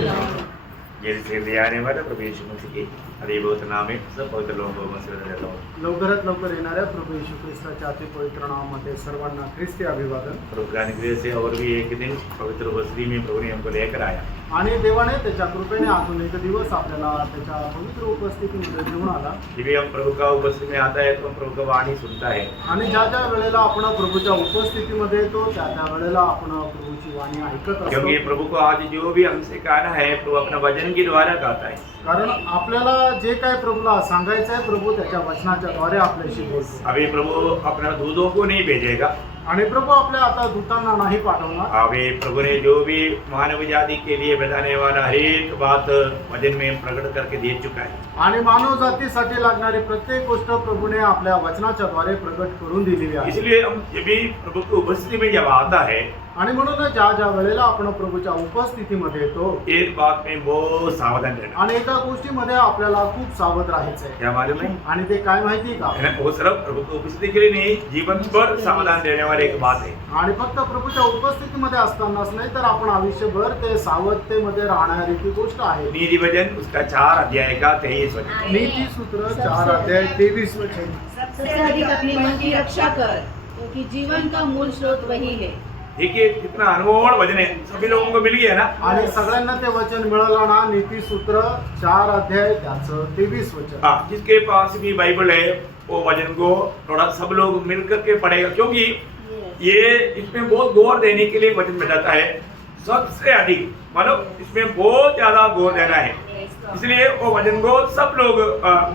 जैसे आने वाला प्रभु यीशु मसीह की अरे बहुत नाम है सब पवित्र लोगों को मसीह देता हूँ। लवकरात लवकर येणाऱ्या प्रभू येशू ख्रिस्ताच्या अति पवित्र नामामध्ये सर्वांना ख्रिस्ती अभिवादन। प्रभु का अनुग्रह से और भी एक दिन पवित्र उपस्थिति में प्रभु ने हमको लेकर आया आणि देवाने त्याच्या कृपेने अजून एक दिवस आपल्याला त्याच्या पवित्र उपस्थितीमध्ये घेऊन आला। जब हम प्रभु का उपस्थिति में आता है तो हम प्रभु का वाणी सुनता है आणि ज्या ज्या वेळेला आपण प्रभूच्या उपस्थितीमध्ये येतो त्या त्या वेळेला आपण प्रभूची वाणी ऐकत क्योंकि असतो। प्रभु को आज जो भी हमसे कहना है प्रभु अपना वचन के द्वारा कहता है। कारण आपल्याला जे काय प्रभूला सांगायचं आहे प्रभू त्याच्या वचनाच्या द्वारे आपल्याशी बोलतो। अभी प्रभु अपना दूतों को नहीं भेजेगा आणि प्रभू आपल्या आता दूतांना नाही पाठवणार। अभी प्रभु ने जो भी मानव जाति के लिए बताने वाला हर एक बात वचन में प्रकट करके दे चुका है आणि मानव जातीसाठी लागणारी प्रत्येक गोष्ट प्रभूने आपल्या वचनाच्या द्वारे प्रकट करून दिलेली आहे। इसलिए हम जब भी प्रभु की उपस्थिति में जब आता है आणि म्हणून ज्या ज्या वेळेला आपण प्रभूच्या उपस्थितीमध्ये येतो एक बात में बहुत सावधान रहना आणि एका गोष्टीमध्ये आपल्याला खूप सावध राहायचं आहे। क्या मालूम है आणि ते काय माहिती का? है ना? वो सिर्फ प्रभु की उपस्थिति के लिए नहीं जीवन भर सावधान रहने वाली एक बात है। आणि फक्त प्रभूच्या उपस्थितीमध्ये असतानाच नाही तर आपण आयुष्यभर ते सावधतेमध्ये राहणारी ती गोष्ट आहे। नीति वचन उसका 4 अध्याय का 23 वचन नीति सूत्र 4 अध्याय 23 वचन। सबसे अधिक अपने मन की रक्षा कर, क्योंकि जीवन का मूल स्रोत वही है। देखिए कितना अनमोल वचन है, सभी लोगों को मिल गया ना। आणि सगळ्यांना ते वचन मिळालं ना। नीति सूत्र 4 अध्याय त्याचं 23 वचन। हाँ, जिसके पास भी बाइबल है वो वचन को थोड़ा सब लोग मिल करके पढ़ेगा, क्योंकि ये इसमें बहुत गौर देने के लिए वचन बताता है। सबसे अधिक मतलब इसमें बहुत ज्यादा गौर देना है, इसलिए वो वचन को सब लोग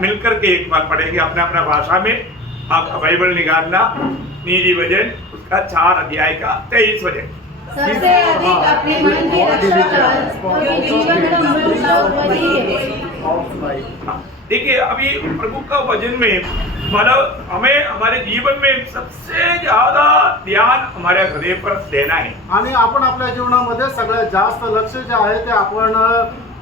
मिल करके एक बार पढ़ेंगे अपना अपना भाषा में। आप बाइबल निकालना, नीति वचन उसका 4 अध्याय का 23 वचन। सबसे अधिक अपने मन की रक्षा कर, क्योंकि जीवन का मूल स्रोत वही है। हाँ, देखिए अभी प्रभु का वचन में मतलब हमें हमारे जीवन में सबसे ज्यादा ध्यान हमारे हृदय पर देना है। आणि आपण आपल्या जीवनामध्ये सगळ्यात जास्त लक्ष जे आहे ते आपण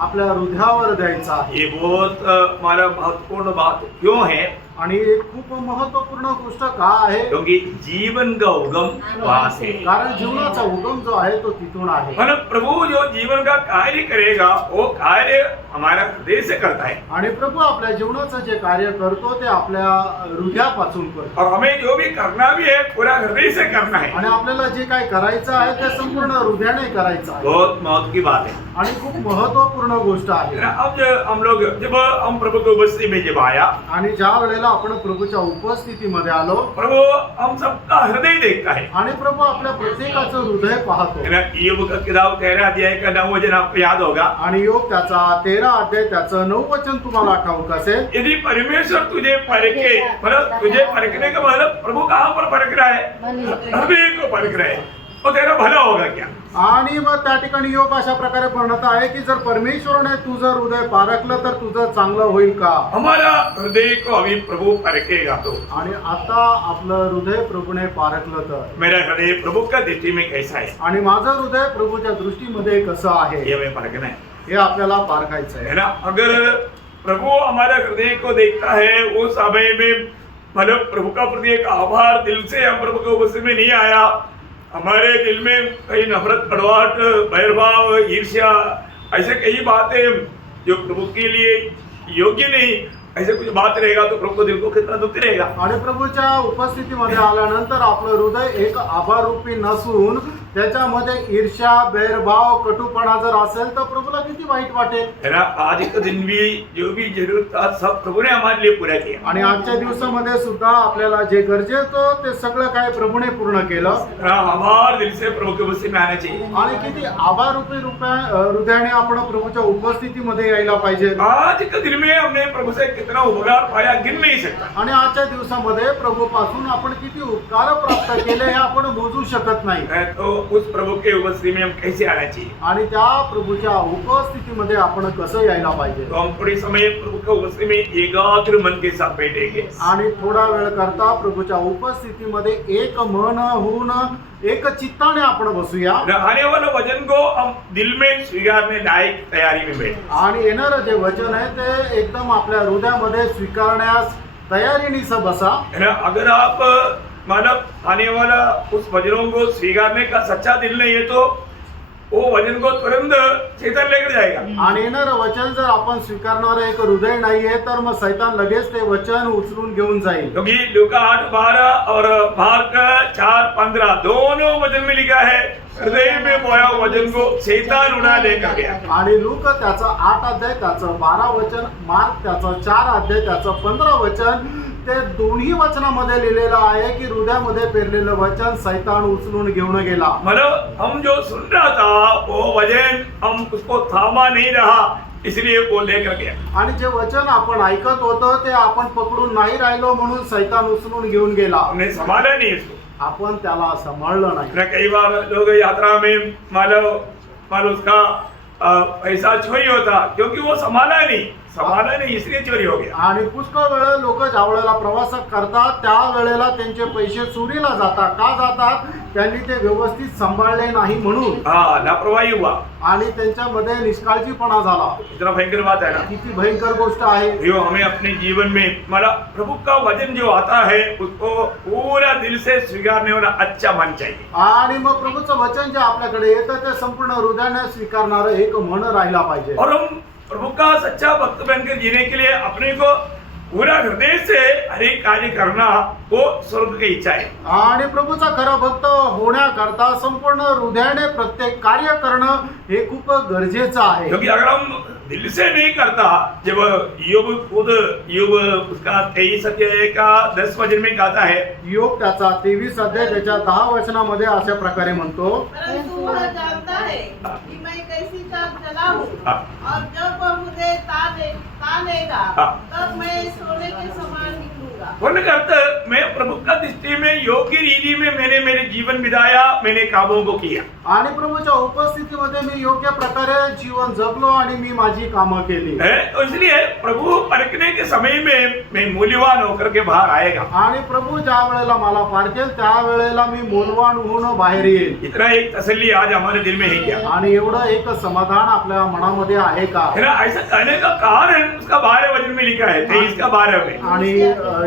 आपल्या हृदयावर द्यायचं आहे। ये बहुत हमारा महत्वपूर्ण बात क्यों है? आणि एक खूप महत्त्वपूर्ण गोष्ट का आहे? क्योंकि जीवन का उगम वहां से, कारण जीवनाचा उगम जो आहे तो तिथून आहे। मतलब प्रभु जो जीवन का कार्य करेगा वो कार्य हमारा हृदय से करता है आणि प्रभू आपल्या जीवनाचं जे कार्य करतो ते आपल्या हृदयापासून करतो। और हमें जो भी करना भी है पूरा हृदय से करना है। आणि आपल्याला जे काय करायचं आहे ते संपूर्ण हृदयाने करायचं आहे। बहुत महत्व की बात है आणि खूप महत्त्वपूर्ण गोष्ट आहे। अब हम लोग जब हम प्रभु की उपस्थिति में जब आया, आणि ज्या वेळेला आपण प्रभूच्या उपस्थितीमध्ये आलो प्रभु हम सबका हृदय देखता है। आणि प्रभू आपल्या प्रत्येकाचं हृदय पाहतो। है ना? योग का किताब 13 अध्याय का 9 वचन आपको याद होगा। आणि योग त्याचा 13 अध्याय त्याचं 9 वचन तुम्हाला ठाऊक असेल। यदि परमेश्वर तुझे परखे, मतलब तुझे परखने का मतलब प्रभु कहाँ पर परख रहा है? हृदय को परख रहा है, तो तेरा भला होगा क्या? आणि मग त्या ठिकाणी योग अशा प्रकारे म्हणत आहे की जर परमेश्वराने तुझं हृदय पारखलं तर तुझं चांगलं होईल का? हमारा हृदय को अभी प्रभु परखेगा तो। आणि आता आपलं हृदय प्रभूने पारखलं तर मेरा हृदय प्रभु का दृष्टि में कैसा है, आणि माझं हृदय प्रभूच्या दृष्टीमध्ये कसं आहे ये हमें परखना है। हे आपल्याला पारखायचं है आहे। ना? अगर प्रभु हमारे हृदय को देखता है उस समय में मतलब प्रभु का प्रति एक आभार दिल से हम प्रभु के उपस्थिति में नहीं आया, हमारे दिल में कई नफरत, कड़वाहट, बैरभाव, ईर्ष्या, ऐसे कई बातें जो प्रभु के लिए योग्य नहीं, ऐसे कुछ बात रहेगा तो प्रभु को दिल को कितना दुख रहेगा। आणि प्रभूच्या उपस्थितीमध्ये आल्यानंतर आपलं हृदय एक आभार रूपी नसून त्याच्यामध्ये ईर्ष्या, बैरभाव, कटुपणा जर असेल तर प्रभूला किती वाईट वाटेल। है ना? आज का दिन भी जो भी जरूरत था सब प्रभु ने हमारे लिए पूरा किया। आणि आजच्या दिवसामध्ये सुद्धा आपल्याला जे गरजेचं ते सगळं काय प्रभूने पूर्ण केलं। हमारे दिल से प्रभु के उपस्थिति में आना चाहिए। आणि किती आभार रूपी हृदयाने आपण प्रभूच्या उपस्थितीमध्ये यायला पाहिजे। आज के दिन में हमने प्रभु से कितना उपकार पाया गिन नहीं सकता। आणि आजच्या दिवसामध्ये प्रभूपासून आपण किती उपकार प्राप्त केले हे आपण मोजू शकत नाही। तो उस प्रभु के उपस्थिति में हम कैसे आना चाहिए? आणि त्या प्रभूच्या उपस्थितीमध्ये आपण कसं यायला पाहिजे? तो हम थोड़ी समय प्रभु के उपस्थिति में एकाग्र मन के साथ बैठेंगे आणि थोडा वेळ करता प्रभूच्या उपस्थितीमध्ये एक मन होऊन एक चित्ताने आपण बसूया। आने वाला वचन को हम दिल में स्वीकारने लायक तैयारी में बैठे। आणि येणारं जे वचन आहे ते एकदम आपल्या हृदयामध्ये स्वीकारण्यास तयारीने से बसा। अगर आप मतलब आने वाला उस वचनों को स्वीकारने का सच्चा दिल नहीं है तो वो वचन को तुरंत चेतन लेकर जाएगा। आणि येणारं वचन जर आपण स्वीकारणारं एक हृदय नाहीये तर मग सैतान लगेच ते वचन उचलून घेऊन जाईल. क्योंकि लूका 8:12 और मार्क 4:15 दोनों वचन में लिखा है, हृदय में बोया वचन को शैतान उड़ा लेकर गया। आणि लूक त्याचं 8 अध्याय त्याचं 12 वचन, मार्क त्याचं 4 अध्याय त्याचं 15 वचन, ते दोन्ही वचनामध्ये लिहिलेलं आहे की हृदयामध्ये पेरलेलं वचन सैतान उचलून घेऊन गेला. मतलब हम जो सुन रहा था वो वचन हम उसको थामा नहीं रहा, इसलिए वो लेकर गया। आणि जे वचन आपण ऐकत होतो ते आपण पकडून नाही राहिलो म्हणून सैतान उचलून घेऊन गेला. हमने संभाला नहीं इसको। आपण त्याला सांभाळलं नाही. ना कई बार लोग यात्रा में मान उसका पैसा चोरी होता, क्योंकि वो संभाला नहीं इसलिए चोरी हो गया। आणि पुष्कळ वेळा लोक ज्या वेळेला प्रवास करतात त्या वेळेला त्यांचे पैसे चोरीला जातात. का जातात? त्यांनी ते व्यवस्थित सांभाळले नाही म्हणून. हाँ, लापरवाही हुआ। आणि त्यांच्यामध्ये निष्काळजीपणा झाला. इतना भयंकर बात है ना। किती भयंकर गोष्ट आहे. यो हमें अपने जीवन में मतलब प्रभु का वचन जो आता है उसको पूरा दिल से स्वीकारने वाला अच्छा मन चाहिए। आणि मग प्रभूचं वचन जे आपल्याकडे येतं ते संपूर्ण हृदयाने स्वीकारणारं एक मन राहिला पाहिजे. और हम प्रभु का सच्चा भक्त बनकर जीने के लिए अपने को पूरा हृदय से हर एक कार्य करना वो स्वर्ग की इच्छा है। आणि प्रभूचा खरा भक्त होण्याकरता संपूर्ण हृदयाने प्रत्येक कार्य करणं हे खूप गरजेचं आहे. क्योंकि अगर हम दिल से नहीं करता, जब योग उसका 23 अध्याय का 10 वचन में कहता है, योग त्याचा 23 अध्याय त्याच्या 10 वचनामध्ये अशा प्रकारे म्हणतो, परंतु वह जानता है कि मैं कैसी चाल चला हूँ हाँ। और जब वह मुझे तानेगा हाँ। तब मैं सोने के समान निकलूंगा। वर्ण करता मैं प्रभु का दृष्टि में योग्य रीति में मैंने मेरे जीवन बिताया, मैंने कामों को किया। आणि प्रभूच्या उपस्थितीमध्ये मी योग्य प्रकारे जीवन जगलो आणि मी माझी कामं केली. तो इसलिए प्रभु परखने के समय में मैं मूल्यवान होकर के बाहर आएगा। आणि प्रभू ज्या वेळेला मला पारखेल त्या वेळेला मी मूल्यवान होऊन बाहेर येईल. इतना एक तसल्ली आज हमारे दिल में है क्या? आणि एवढं एक समाधान आपल्या मनामध्ये आहे का? है ना? ऐसा कहने का कारण उसका 12 वचन में लिखा है, 23 का 12 में। आणि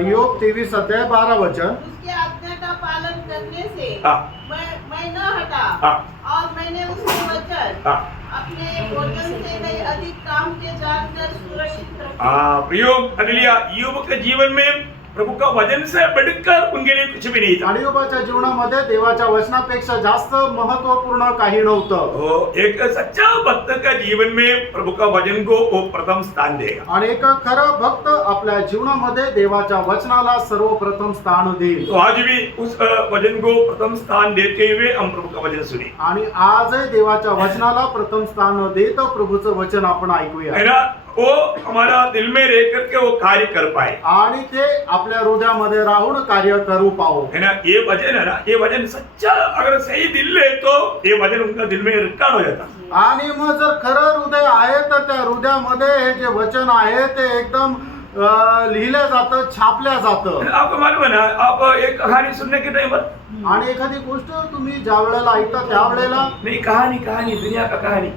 योग 23 अध्याय 12 वचन, उसकी आज्ञा का पालन करने से हाँ। मैं न हटा हाँ। और मैंने उसके वचन हाँ। अपने भोजन से कई अधिक काम के जानकर सुरक्षित रखा। हाँ, प्रयोग अलिया यूब के जीवन में प्रभु का वचन से बढ़कर उनके लिए कुछ भी नहीं था। आणि योबाच्या जीवनामध्ये देवाच्या वचनापेक्षा जास्त महत्वपूर्ण काही नव्हतं. वो एक सच्चा भक्त का जीवन में प्रभु का वचन को वो प्रथम स्थान देगा। आणि एक खरा भक्त आपल्या जीवनामध्ये देवाच्या वचनाला सर्वप्रथम स्थान देईल. तो आज भी उस वचन को प्रथम स्थान देते हुए हम प्रभु का वचन सुने। आणि आजही देवाच्या वचनाला प्रथम स्थान देत प्रभूचं वचन आपण ऐकूया. है ना? वो हमारा दिल में रह करके वो कार्य कर पाए आणि ते आपल्या हृदयामध्ये राहून कार्य करू पाहू. है ना? ये वचन है ना, ये वचन सच्चा अगर सही दिल है तो ये वचन उनका दिल में रिकॉर्ड हो जाता। आणि मग जर खरं हृदय आहे तर त्या हृदयामध्ये हे जे वचन आहे ते एकदम लिहिलं जातं, छापल्या जातं. आपको मालूम है ना, आप एक कहानी सुनने के टाइम पर आणि एखादी गोष्ट तुम्ही ज्या वेळेला ऐकता त्या वेळेला नहीं, कहानी दुनिया का कहानी।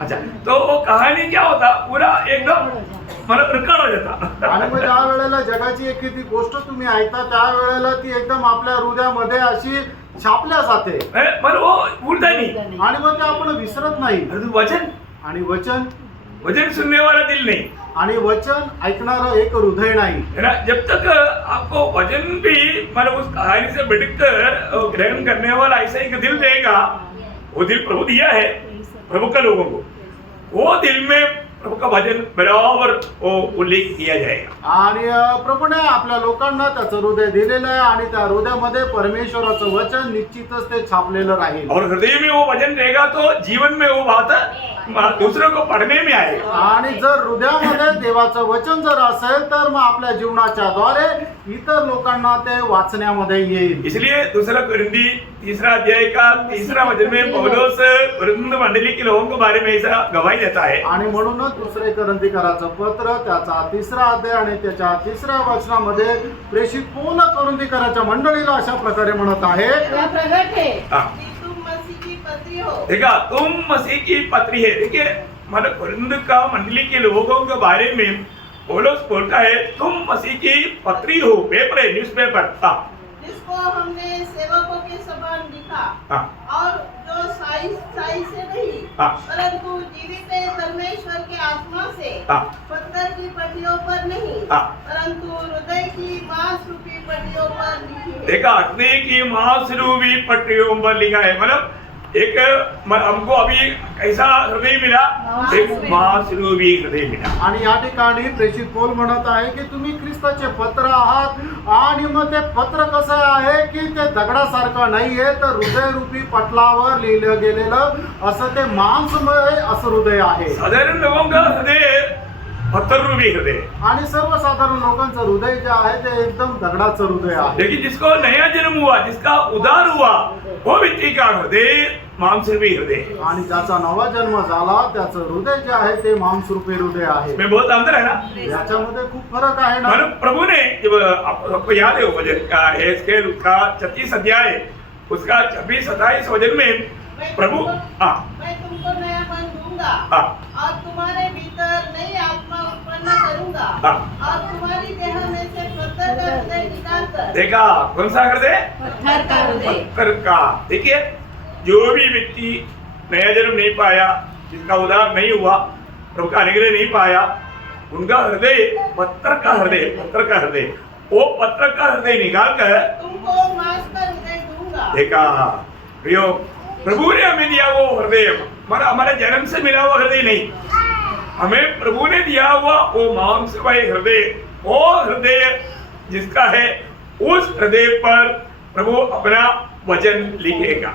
अच्छा, तो वो कहानी क्या होता, पूरा एकदम मतलब रिकॉर्ड हो जाता। आणि मग ज्या वेळेला जगाची एखादी गोष्ट तुम्ही ऐकता त्या वेळेला ती एकदम आपल्या हृदयामध्ये अशी छापल्या जाते मतलब वो भूलता नहीं। आणि मग ते आपण विसरत नाही. वचन आणि वचन सुनने वाला दिल नहीं, आणि वचन ऐकणारं एक हृदय नाही. है ना? जब तक आपको वचन भी मतलब उस कहानी से बढ़कर ग्रहण करने वाला ऐसा एक दिल देगा, वो दिल प्रभु दिया है प्रभु का लोगों को, वो दिल में प्रभु का वचन बराबर वो उल्लेख किया जाएगा. आणि प्रभूने आपल्या लोकांना त्याचं हृदय दिलेलं आहे आणि त्या हृदयामध्ये परमेश्वराचं वचन निश्चितच ते छापलेलं राहील. और हृदय में वो वचन रहेगा तो जीवन में वो बात दूसरे को पढ़ने में आएगा. आणि जर हृदयामध्ये देवाचं वचन जर असेल तर मग आपल्या जीवनाच्या द्वारे इतर लोकांना ते वाचण्यामध्ये येईल. इसलिए दूसरा कुरिन्थी 3 अध्याय का 3 वचन में पौलुस कुरिन्थ मंडली के लोगों के बारे में ऐसा गवाही देता है. आणि म्हणूनच दुसरे कोरिन्थीकराचं पत्र त्याचा 3 अध्याय आणि त्याच्या 3 वचनामध्ये प्रेषित पौल कोरिन्थीकराच्या मंडळीला अशा प्रकारे म्हणत आहे, यह प्रगट है हाँ. कि तुम मसीह की पत्री हो. देखा, तुम मसीह की पत्री है. देखिए, मतलब कुरिन्थ का मंडली के लोगों के बारे में पौलुस बोलता है तुम मसीह की पत्री हो, पेपर है, न्यूज़पेपर. हाँ. जिसको हमने सेवकों के समान लिखा हाँ. और जो साई से नहीं हाँ. परंतु जीवित परमेश्वर के आत्मा से हाँ। पत्थर की पट्टियों पर नहीं हाँ। परंतु हृदय की मांस रूपी पट्टियों पर लिखी है। देखा, हृदय की मांसरूपी पट्टियों पर लिखा है। मतलब एक हमको अभी कैसा हृदय मिला? एक मांसरूपी हृदय मिला। आणि या ठिकाणी प्रेषित पौल म्हणत आहे की तुम्ही ख्रिस्ताचे पत्र आहात आणि मग ते पत्र कसं आहे की ते दगडासारखं नाहीये, तर हृदयरूपी पटलावर लिहिलं गेलेलं असं ते मांसमय असं हृदय आहे. साधारण लोगों का हृदय पत्थर रूपी हृदय, आणि सर्वसाधारण लोकांचं हृदय जे आहे ते एकदम दगडाचं हृदय आहे. लेकिन जिसको नया जन्म हुआ, जिसका उद्धार हुआ, वो व्यक्ति का हृदय मांसरूपी हृदय। आणि ज्याचा नवा जन्म झाला त्याचं हृदय जे आहे ते मांसरूपी हृदय आहे. इसमें बहुत अंतर है ना। याच्यामध्ये खूप फरक आहे ना. मतलब प्रभु ने जब आपको याद है वो वचन का एहेजकेल उसका 36 अध्याय उसका 26-27 वचन में प्रभु मैं तुमको नया मन दूंगा हाँ। और तुम्हारे भीतर नई आत्मा उत्पन्न करूंगा हाँ। और तुम्हारी देह में से पत्थर का हृदय निकालकर देखा कौन सा हृदय? पत्थर का हृदय। पत्थर का। देखिए, जो भी व्यक्ति नया जन्म नहीं पाया, जिसका उद्धार नहीं हुआ, प्रभु का अनुग्रह नहीं पाया, उनका हृदय पत्थर का हृदय, पत्थर का हृदय, वो पत्थर का हृदय निकाल कर तुमको मांस का हृदय दूंगा। देखा प्रियो, प्रभु ने हमें दिया वो हृदय, हमारे जन्म से मिला हुआ हृदय नहीं, हमें प्रभु ने दिया हुआ वो मांसमय हृदय, वो हृदय जिसका है, उस हृदय पर प्रभु अपना वचन लिखेगा।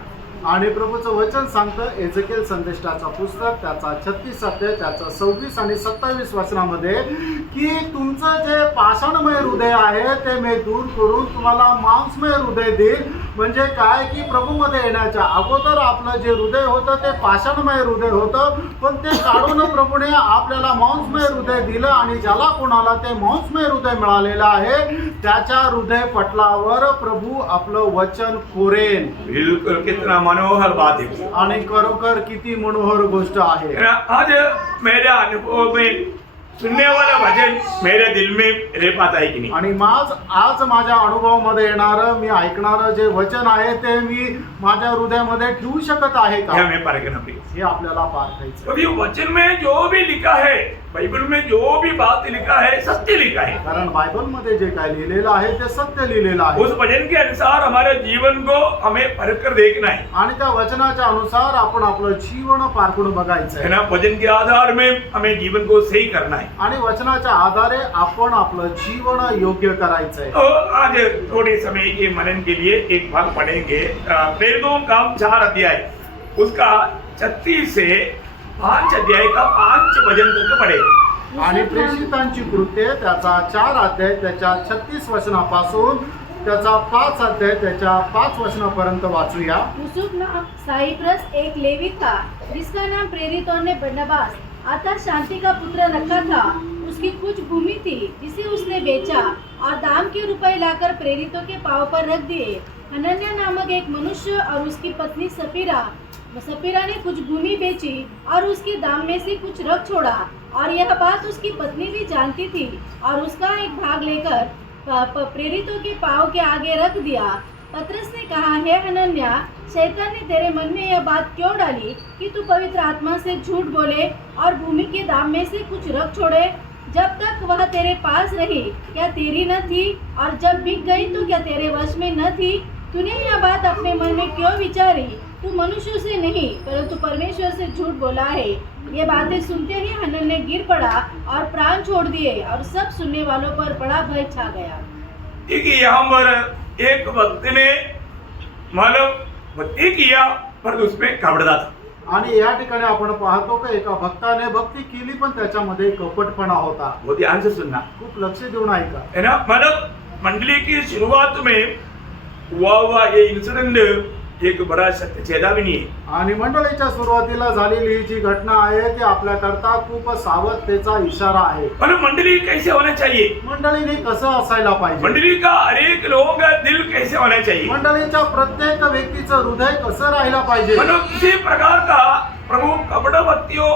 आणि प्रभूचं वचन सांगतं एजेकेल संदेष्टाचं पुस्तक त्याचा 36 अध्याय त्याचा 26 आणि 27 वचनामध्ये की तुमचं जे पाषाणमय हृदय आहे ते मी दूर करून तुम्हाला मांसमय हृदय देईल. म्हणजे काय की प्रभूमध्ये येण्याच्या अगोदर आपलं जे हृदय होतं ते पाषाणमय हृदय होतं, पण ते काढून प्रभूने आपल्याला मांसमय हृदय दिलं. आणि ज्याला कोणाला ते मांसमय हृदय मिळालेलं आहे त्याच्या हृदय पटलावर प्रभू आपलं वचन कोरेन. बिल्कुल, कितना मनोहर बात है। आणि खरोखर किती मनोहर गोष्ट आहे. आज मेरे अनुभव में सुनने वाला वचन मेरे दिल में रह पाता है कि नहीं? आणि आज माझ्या अनुभवामध्ये येणारं मी ऐकणारं जे वचन आहे ते मी माझ्या हृदयामध्ये ठेवू शकत आहे का, यह हमें परखना पड़ेगा। हे आपल्याला पाहायचं. तो ये वचन में जो भी लिखा है, बाइबल में जो भी बात लिखा है, सत्य लिखा है। कारण बायबल मध्ये जे काय लिहिलेलं आहे ते सत्य लिहिलेलं आहे. उस वचन के अनुसार हमारे जीवन को हमें परख कर देखना है, आणि त्या वचनाच्या अनुसार आपण आपलं जीवन पारखून बघायचं है आहे. ना। वचन के आधार में हमें जीवन को सही करना है। आणि वचनाच्या आधारे आपण आपलं जीवन योग्य करायचं आहे. तो आज थोड़े समय के मनन के लिए एक भाग पढ़ेंगे। प्रेरितों का काम 4 अध्याय उसका 36 से 5 अध्याय का 5 वचन तक पढ़े। आणि प्रेषितांची कृत्ये त्याचा 4 अध्याय त्याच्या 36 वचनापासून त्याचा 5 अध्याय त्याच्या 5 वचनापर्यंत वाचूया. यूसुफ नाम साइप्रस एक लेवी था जिसका नाम प्रेरितों ने बरनबास अर्थात शांति का पुत्र रखा था। उसकी कुछ भूमि थी जिसे उसने बेचा और दाम के रुपए लाकर प्रेरितों के पांव पर रख दिए। हनन्या नामक एक मनुष्य और उसकी पत्नी सपीरा ने कुछ भूमि बेची और उसके दाम में से कुछ रख छोड़ा और यह बात उसकी पत्नी भी जानती थी और उसका एक भाग लेकर प्रेरितों के पांव के आगे रख दिया। पतरस ने कहा, हे हनन्या, शैतान ने तेरे मन में यह बात क्यों डाली कि तू पवित्र आत्मा से झूठ बोले और भूमि के दाम में से कुछ रख छोड़े? जब तक वह तेरे पास रही क्या तेरी न थी, और जब बिक गई तो क्या तेरे वश में न थी? तूने यह बात अपने मन में क्यों विचारी? तू मनुष्य से नहीं परंतु परमेश्वर से झूठ बोला है। ये बातें सुनते ही हनन्या गिर पड़ा और प्राण छोड़ दिए और सब सुनने वालों पर बड़ा भय छा गया। देखिए, यहाँ पर एक भक्त ने मतलब भक्ति किया पर उसमें कपड़ता था। आणि या ठिकाणी आपण पाहतो की एका भक्ताने भक्ती केली पण त्याच्यामध्ये कपटपणा होता. वो ध्यान से सुनना, खूप लक्ष देऊन ऐका. है ना। मतलब मंडली की शुरुआत में हुआ ये इंसिडेंट एक बड़ा सत्य चेतावनी है। आणि मंडळीच्या सुरुवातीला झालेली ही जी घटना आहे ती आपल्याकरता खूप सावधतेचा इशारा आहे. मतलब मंडली कैसे होना चाहिए, मंडळीने कसं असायला पाहिजे, मंडली का हर एक लोगों का दिल कैसे होना चाहिए, मंडळीच्या प्रत्येक व्यक्तीचं हृदय कसं राहिला पाहिजे. मतलब किसी प्रकार का प्रभु कपट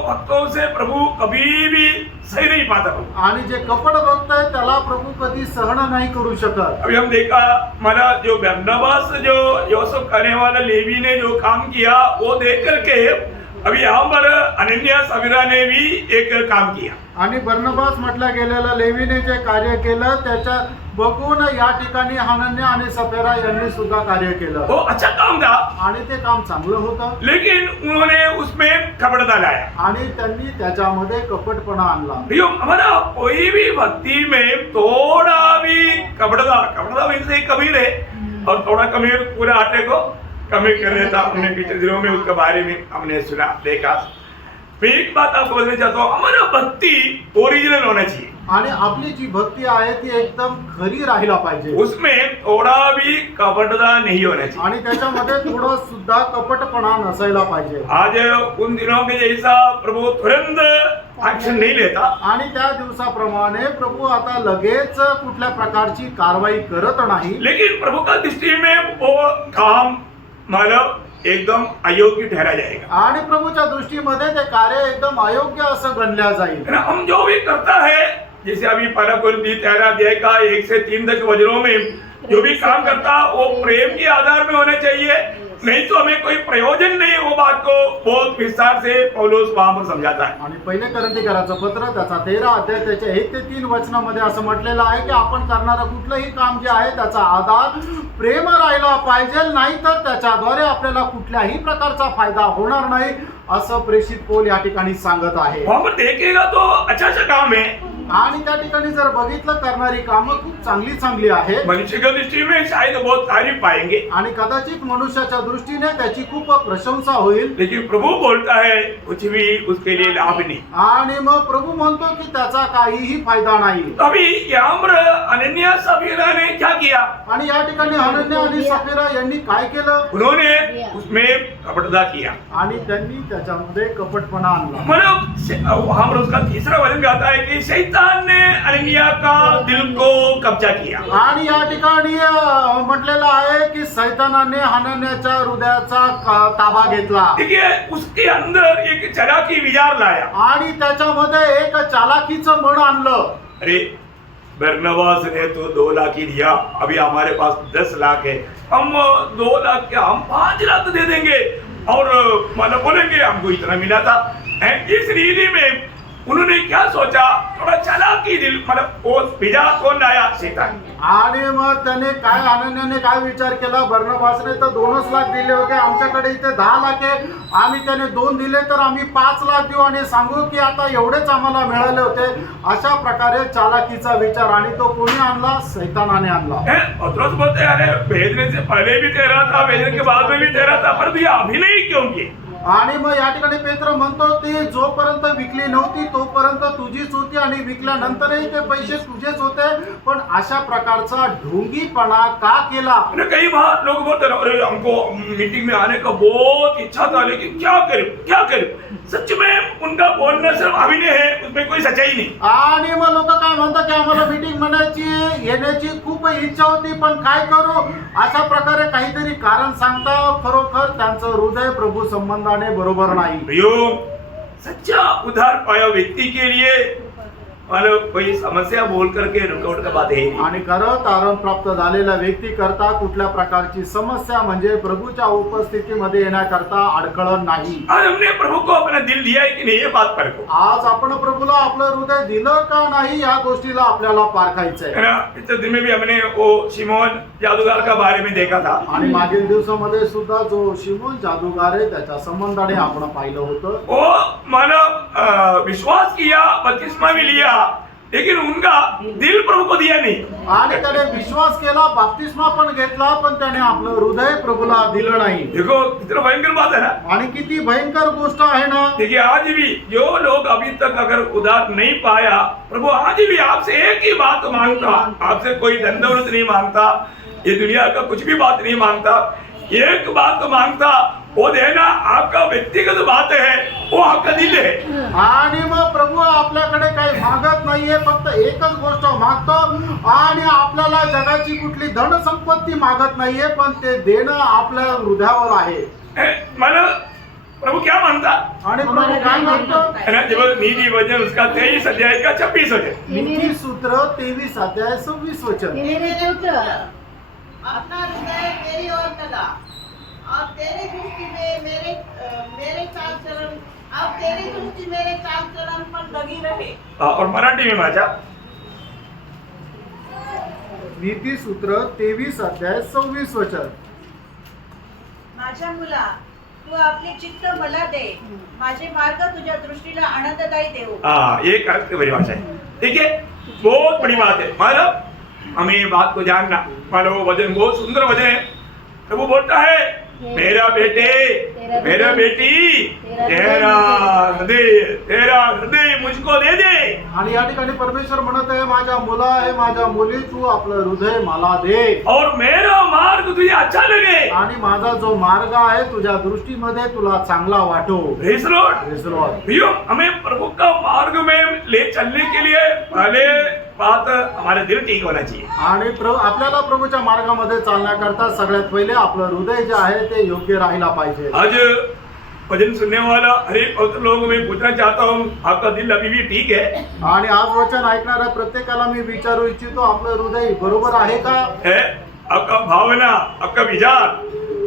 भक्तों से प्रभु कभी भी सही नहीं पाता। आणि जे कपट भक्त आहे त्याला प्रभू कधी सहन नाही करू शकत. अभी हम देखा हमारा जो बरनबास जो योसेफ करने वाला लेवी ने जो काम किया वो देख करके अभी यहाँ पर अनन्या सफीरा ने भी एक काम किया। आणि बर्नबास म्हटलं गेलेलं लेवीने जे कार्य केलं त्याच्या बघून या ठिकाणी हनन्या आणि सफेरा यांनी सुद्धा कार्य केलं वो अच्छा काम था, आणि ते काम चांगलं होतं लेकिन उन्होंने उसमें कपटता लाया। आणि त्यांनी त्याच्यामध्ये कपटपणा आणला। भैया हमारा कोई भी भक्ति में थोड़ा भी कपटता मीन्स एक कबीर है, और थोड़ा कबीर पूरे आटे को कमी कर देता। हमने पिछले दिनों में उसके बारे में हमने सुना देखा। मैं एक बात आपको बताना चाहता हूँ, हमारा भक्ति ओरिजिनल होना चाहिए। आणि आपली जी भक्ती आहे ती एकदम खरी राहिला पाहिजे, उसमें थोड़ा भी कपटता नहीं होना चाहिए। आणि त्याच्यामध्ये थोडं सुद्धा कपटपणा नसायला पाहिजे। आज उन दिनों के जैसा प्रभु तुरंत एक्शन नहीं लेता, आणि त्या दिवसाप्रमाणे प्रभू आता लगेच कुठल्या प्रकारची कारवाई करत नाही, लेकिन प्रभु का दृष्टि में वो काम मतलब एकदम अयोग्य ठहरा जाएगा। आणि प्रभूच्या दृष्टीमध्ये ते कार्य एकदम अयोग्य असं गणल्या जाईल। है ना? हम जो भी करता है, जैसे अभी पहला कोरिन्थी 13 अध्याय का 1 से 3 तक वचनों में जो भी काम करता वो प्रेम के आधार में होना चाहिए, नहीं तो हमें कोई प्रयोजन नहीं। वो बात को बहुत विस्तार से पौलुस वहां पर समझाता है। आणि पहिले कोरिन्थीकरांचं पत्र त्याचा 13 अध्याय त्याच्या 1 ते 3 वचनामध्ये असं म्हटलेलं आहे की आपण करणारं कुठलंही काम जे आहे त्याचा आधार प्रेम राहिला पाहिजे, नाही तर त्याच्याद्वारे आपल्याला कुठल्याही प्रकारचा फायदा होणार नाही असं प्रेषित पौल या ठिकाणी सांगत आहे। वहां पर देखेगा तो अच्छा काम है, आणि त्या ठिकाणी जर बघितलं करणारी कामं खूप चांगली आहे, मनुष्य की दृष्टि में शायद बहुत तारीफ पाएंगे, आणि कदाचित मनुष्याच्या दृष्टीने त्याची खूप प्रशंसा होईल, लेकिन प्रभु बोलता है कुछ भी उसके लिए लाभ नहीं। आणि मग प्रभू म्हणतो की त्याचा काहीही फायदा नाही। तो अभी यहाँ पर अनन्या सफीरा ने क्या किया? आणि या ठिकाणी हनन्या आणि सफीरा यांनी काय केलं? उन्होंने उसमें कपटता किया, आणि त्यांनी त्याच्यामध्ये कपटपणा आणला। मतलब वहां पर उसका तीसरा वचन कहता है कि शैतान ने अनन्या का दिल को कब्जा किया। आणि या ठिकाणी म्हटलेलं आहे की सैतानाने हनन्याच्या हृदयाचा ताबा घेतला, देखिए उसके अंदर एक चालाकी विचार लाया। आणि त्याच्यामध्ये एक चालाकीचं मन आणलं। अरे बरनबास ने तो 2 लाख ही दिया, अभी हमारे पास 10 लाख है, हम 2 लाख क्या हम 5 लाख दे देंगे, और मतलब बोलेंगे हमको इतना मिला था। इस रीति में उन्होंने क्या सोचा, थोड़ा चालाकी दिल, मतलब वो भेजा कौन लाया? शैतान। आणि मग त्याने काय हनन्याने काय विचार केला, बर्नबासने तर 2 लाख दिले होते, आमच्याकडे इथे 10 लाख आहे, आम्ही त्याने 2 दिले तर आम्ही 5 लाख देऊ आणि सांगू की आता एवढेच आम्हाला मिळाले होते। अशा प्रकारे चालाकीचा विचार, आणि तो कोणी आणला? सैतानाने आणला। पत्रोस बोलते अरे भेजने से पहले भी कह रहा था, भेजने के बाद में भी कह रहा था, पर भैया अभी नहीं क्यों किए? आणि मग या ठिकाणी पेत्र म्हणतो ते जोपर्यंत विकली नव्हती तोपर्यंत तुझीच होती, आणि विकल्यानंतरही ते पैसे तुझेच होते, पण अशा प्रकारचा ढोंगीपणा का केला? कई बार लोग बोलते हैं अरे हमको मीटिंग में आने का बहुत इच्छा था, लेकिन क्या करें? सच में उनका बोलना सिर्फ अभिनय है, उसमें कोई सच्चाई नहीं। आणि मग लोक काय म्हणतात की आम्हाला मीटिंग म्हणायची येण्याची खूप इच्छा होती, पण काय करू? अशा प्रकारे काहीतरी कारण सांगता, खरोखर त्यांचं हृदय प्रभू संबंधाने बरोबर नाही। भैया सच्चा उधार पाया व्यक्ति के लिए मतलब कोई समस्या बोल करके रुकावट का बात है नहीं। आणि खरं तारण प्राप्त झालेला व्यक्ती करता कुठल्या प्रकारची समस्या म्हणजे प्रभूच्या उपस्थितीमध्ये येण्याकरता अडखळण नाही। आज हमने प्रभु को अपना दिल दिया है कि नहीं, ये बात परखो। आज आपण प्रभूला आपलं हृदय दिलं का नाही या गोष्टीला आपल्याला पारखायचंय। है ना? इस दिन में भी हमने वो शिमोन जादूगर का बारे में देखा था, आणि मागील दिवसामध्ये सुद्धा जो शिमोन जादूगार आहे त्याच्या संबंधाने आपण पाहिलं होतं। वो मानव विश्वास किया, बपतिस्मा भी लिया, लेकिन उनका दिल प्रभु को दिया नहीं। आणि त्याने विश्वास केला, बपतिस्मा पण घेतला, पण त्याने आपलं हृदय प्रभूला दिलं नाही। देखो कितना भयंकर बात है ना। आणि किती भयंकर गोष्ट आहे ना। देखिए आज भी जो लोग अभी तक अगर उधार नहीं पाया, प्रभु आज भी आपसे एक ही बात मांगता, आपसे कोई धन दौलत नहीं मांगता, ये दुनिया का कुछ भी बात नहीं मांगता, एक बात मांगता, वो देना आपका व्यक्तिगत बात है, वो आपका दिल है। आणि मग प्रभू आपल्याकडे काही मागत नाहीये, फक्त एकच गोष्ट मागतो, आणि आपल्याला जगाची कुठली धन संपत्ती मागत नाहीये, पण ते देणं आपल्या हृदयावर आहे। मानो प्रभु क्या मांगता? आणि प्रभू काय मागतो? जब नीति वचन उसका 23 अध्याय का 26 वचन, नीति सूत्र 23 अध्याय 26 वचन। हे मेरे पुत्र, अपना हृदय मेरी ओर लगा और तेरी दृष्टि में मेरे चाल चलन, अब तेरी दृष्टि मेरे चाल चलन पर लगी रहे. और मराठी में माझ्या नीतिसूत्र 23 अध्याय 26 वचन. माझ्या मुला, तू आपले चित्त मला दे, माझे मार्ग तुझ्या दृष्टीला आनंददायी देऊ. ये करेक्ट बड़ी बात है. ठीक है, बहुत बड़ी बात है. मतलब हमें बात को जानना. मानो वचन बहुत सुंदर वचन है. प्रभु बोलता है, मेरा बेटे, मेरा बेटी, तेरा हृदय मुझको दे दे. आणि या ठिकाणी परमेश्वर म्हणत आहे, माझ्या मुला आहे, माझ्या मुली, तू आपलं हृदय मला दे और मेरा मार्ग तुझे अच्छा लगे. आणि माझा जो मार्ग आहे तुझ्या दृष्टीमध्ये तुला चांगला वाटो. Praise the Lord. Praise the Lord. भैया, हमें प्रभु का मार्ग में ले चलने के लिए पहले बात हमारे दिल ठीक होना चाहिए. आणि आपल्याला प्रभूच्या मार्गामध्ये चालण्याकरता सगळ्यात पहिले आपलं हृदय जे आहे ते योग्य राहायला पाहिजे. आज भजन सुनने वाला हर एक लोग मैं पूछना चाहता हूँ, आपका दिल अभी भी ठीक है? आणि आज वचन ऐकणाऱ्या प्रत्येकाला मी विचारू इच्छितो, आपलं हृदय बरोबर आहे का? है आपका भावना, आपका विचार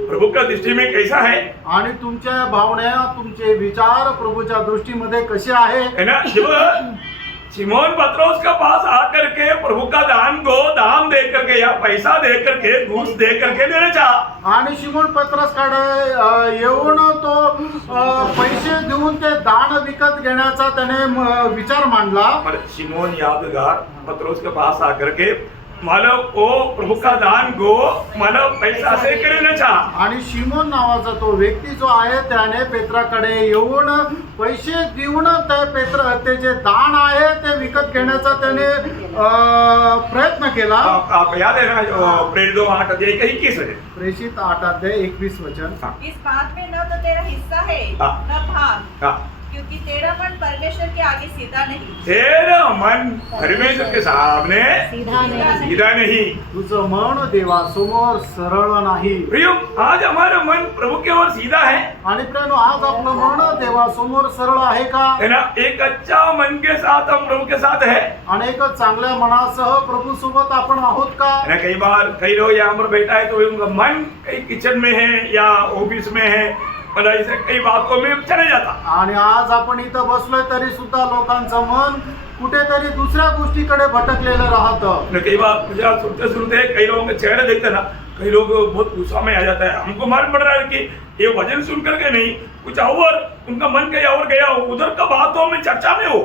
प्रभु का दृष्टि में कैसा है? आणि तुमच्या भावना, तुमचे विचार प्रभूच्या दृष्टीमध्ये कसे आहे? है ना. जब सिमोन पत्रोस का पास आकर के प्रभु का दान को दाम दे करके या पैसा दे करके घूस दे करके देना चाहा. आणि शिमोन पत्रसकडे येऊन तो पैसे देऊन ते दान विकत घेण्याचा त्याने विचार मांडला. सिमोन यादगार पत्रोस के पास आकर के मानव ओ प्रभु का दान को मानव पैसा से करना चाहा. आणि शिमोन नावाचा तो व्यक्ती जो आहे त्याने पेत्राकडे येऊन पैसे देऊन ते जे दान आहे ते विकत घेण्याचा त्याने प्रयत्न केला. आप याद है ना, प्रेरित 8 अध्याय 21 वचन. प्रेषित 8 अध्याय 21 वचन. इस बात में न तो तेरा हिस्सा है न भाग, क्योंकि तेरा मन परमेश्वर के आगे सीधा नहीं. तेरा मन परमेश्वर के सामने सीधा नहीं. तुझं मन देवासमोर सरळ नाही. प्रियो, आज हमारा मन प्रभु के ओर सीधा है. आणि प्रियानो, आज आपलं मन देवासमोर सरळ आहे का? है ना. एक अच्छा मन के साथ हम प्रभु के साथ है. आणि एक चांगल्या मनासह प्रभू सोबत आपण आहोत का? है ना. कई बार कई लोग यहाँ पर बैठा है तो उनका मन कहीं किचन में है या ऑफिस में है, मतलब ऐसे कई बातों में चले जाता. आणि आज आपण इथं बसलोय तरी सुद्धा लोकांचं मन कुठेतरी दुसऱ्या गोष्टीकडे भटकलेलं राहतं. कई बार मुझे सुनते सुनते कई लोगों के चेहरे देखते ना, कई लोग बहुत गुस्सा में आ जाता है. हमको मालूम पड़ रहा है कि ये वचन सुन करके नहीं, कुछ और उनका मन कहीं और गया हो, उधर का बातों में चर्चा में हो,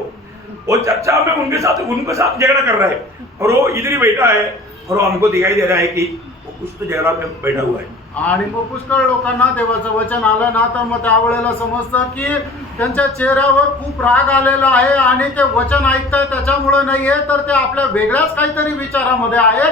वो चर्चा में उनके साथ झगड़ा कर रहा है और वो इधर ही बैठा है और हमको दिखाई दे रहा है कि वो कुछ तो झगड़ा में बैठा हुआ है. आणि मग पुष्कळ लोकांना देवाचं वचन आलं ना तर मग त्यावेळेला समजतं की त्यांच्या चेहऱ्यावर खूप राग आलेला आहे आणि ते वचन ऐकताय त्याच्यामुळे नाहीये, तर ते आपल्या वेगळ्याच काहीतरी विचारामध्ये आहे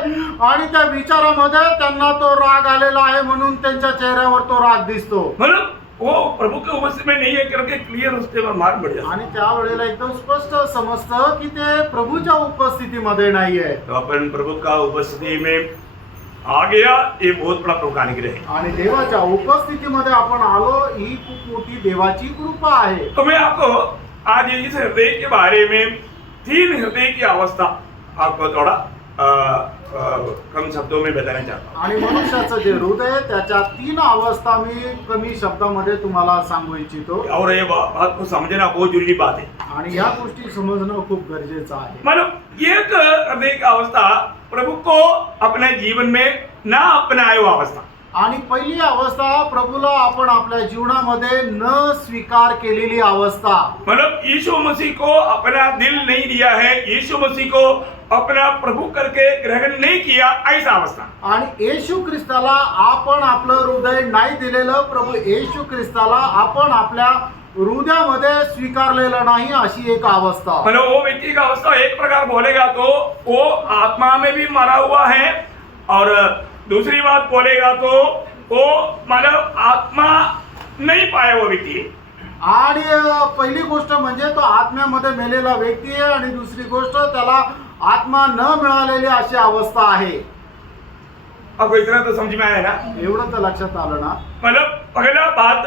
आणि त्या विचारामध्ये त्यांना तो राग आलेला आहे म्हणून त्यांच्या चेहऱ्यावर तो राग दिसतो. मतलब वो प्रभु के उपस्थिति में नहीं है करके क्लियर उसके मार्ग बढ़ जाता. आणि त्यावेळेला एकदम स्पष्ट समजतं की ते प्रभूच्या उपस्थितीमध्ये नाहीये. तो अपन प्रभु का उपस्थिति में आ गया, ये बहुत बड़ा प्रभु का अनुग्रह है. आणि देवाच्या उपस्थितीमध्ये आपण आलो, ही खूप मोठी देवाची कृपा आहे. तो मैं आपको आज इस हृदय के बारे में 3 हृदय की अवस्था आपको थोड़ा कम शब्दों में बताना चाहता हूँ. आणि मनुष्याचं जे हृदय त्याच्या 3 अवस्था मी कमी शब्दामध्ये तुम्हाला सांगू इच्छितो. और ये बात को समझना बहुत जरूरी बात है. आणि या गोष्टी समजणं खूप गरजेचं आहे. मतलब एक हृदय की अवस्था प्रभु को अपने जीवन में ना अपनाए हुआ अवस्था. आणि पहिली अवस्था प्रभूला आपण आपल्या जीवनामध्ये न स्वीकार केलेली अवस्था. मतलब यीशु मसीह को अपना दिल नहीं दिया है, यीशु मसीह को अपना प्रभु करके ग्रहण नहीं किया, ऐसा अवस्था. आणि येशू ख्रिस्ताला आपण आपलं हृदय नाही दिलेलं, प्रभू येशू ख्रिस्ताला आपण आपल्या हृदयामध्ये स्वीकारलेलं नाही, अशी एक अवस्था. मतलब वो व्यक्ति का अवस्था एक प्रकार बोलेगा तो वो आत्मा में भी मरा हुआ है, और दूसरी बात बोलेगा तो वो मतलब आत्मा नहीं पाया हुआ व्यक्ती है. आणि पहिली गोष्ट म्हणजे तो आत्म्यामध्ये मेलेला व्यक्ती आहे आणि दुसरी गोष्ट त्याला आत्मा न मिळालेली अशी अवस्था आहे. आपको इतना तो समझ में आया ना. एवढं तर लक्षात आलं ना. मतलब पहला बात,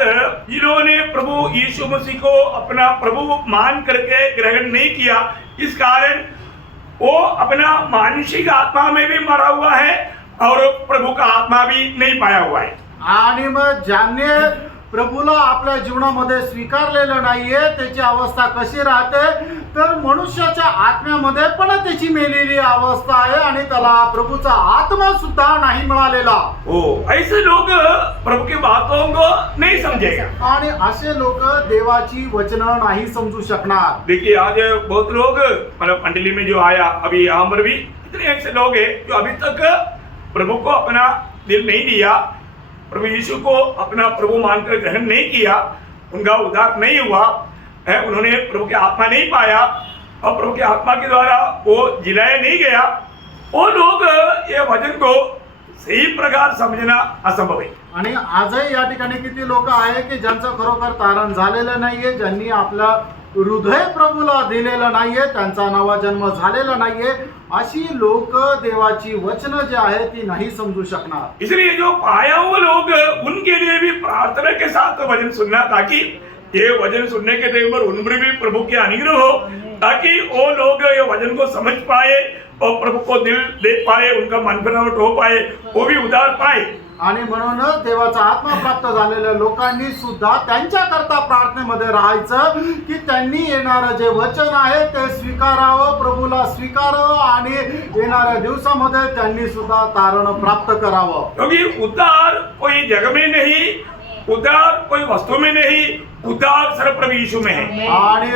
इन्होंने प्रभु यीशु मसीह को अपना प्रभु मान करके ग्रहण नहीं किया, इस कारण वो अपना मानसिक आत्मा में भी मरा हुआ है और प्रभु का आत्मा भी नहीं पाया हुआ है. आणि मग ज्यांनी प्रभूला आपल्या जीवनामध्ये स्वीकारलेलं नाहीये त्याची अवस्था कशी राहते तर मनुष्याच्या आत्म्यामध्ये पण त्याची मेलेली अवस्था आहे आणि त्याला प्रभूचा आत्मा सुद्धा नाही मिळालेला. ओ ऐसे लोग प्रभु की बातों को नहीं समझेगा. आणि असे लोक देवाची वचनं नाही समजू शकणार. देखिए आज बहुत लोग मतलब मंडली में जो आया अभी यहाँ पर भी इतने ऐसे लोग हैं जो अभी तक प्रभु को अपना दिल नहीं दिया, प्रभु यीशु को अपना प्रभु मानकर ग्रहण नहीं किया, उनका उद्धार नहीं हुआ है, उन्होंने प्रभु की आत्मा नहीं पाया और प्रभु की आत्मा के द्वारा वो जिलाया नहीं गया. वो लोग ये वचन को सही प्रकार समझना असंभव है. आणि आजही या ठिकाणी किती लोक आहे की ज्यांचं खरोखर तारण झालेलं नाहीये, ज्यांनी आपला हृदय प्रभूला दिलेलं नाहीये, त्यांचा नवा जन्म झालेला नाहीये, अशी लोक देवाची वचनं जे आहे ती नाही समजू शकणार. इसलिए जो पाया हुआ लोग उनके लिए भी प्रार्थना के साथ वचन सुनना ताकि ये वचन सुनने के टाइम पर उन पर भी प्रभु के अनुग्रह हो, ताकि वो लोग ये वचन को समझ पाए और प्रभु को दिल दे पाए, उनका मन बनावट हो पाए, वो भी उद्धार पाए. आणि म्हणूनच देवाचा आत्मा प्राप्त झालेल्या लोकांनी सुद्धा त्यांच्याकरता प्रार्थनेमध्ये राहायचं की त्यांनी येणारं जे वचन आहे ते स्वीकारावं, प्रभूला स्वीकारावं आणि येणाऱ्या दिवसामध्ये त्यांनी सुद्धा तारण प्राप्त करावं. क्योंकि उद्धार कोई जगह में नहीं, उद्धार कोई वस्तु में नहीं, उद्धार सर्व प्रभु यीशु में है. आणि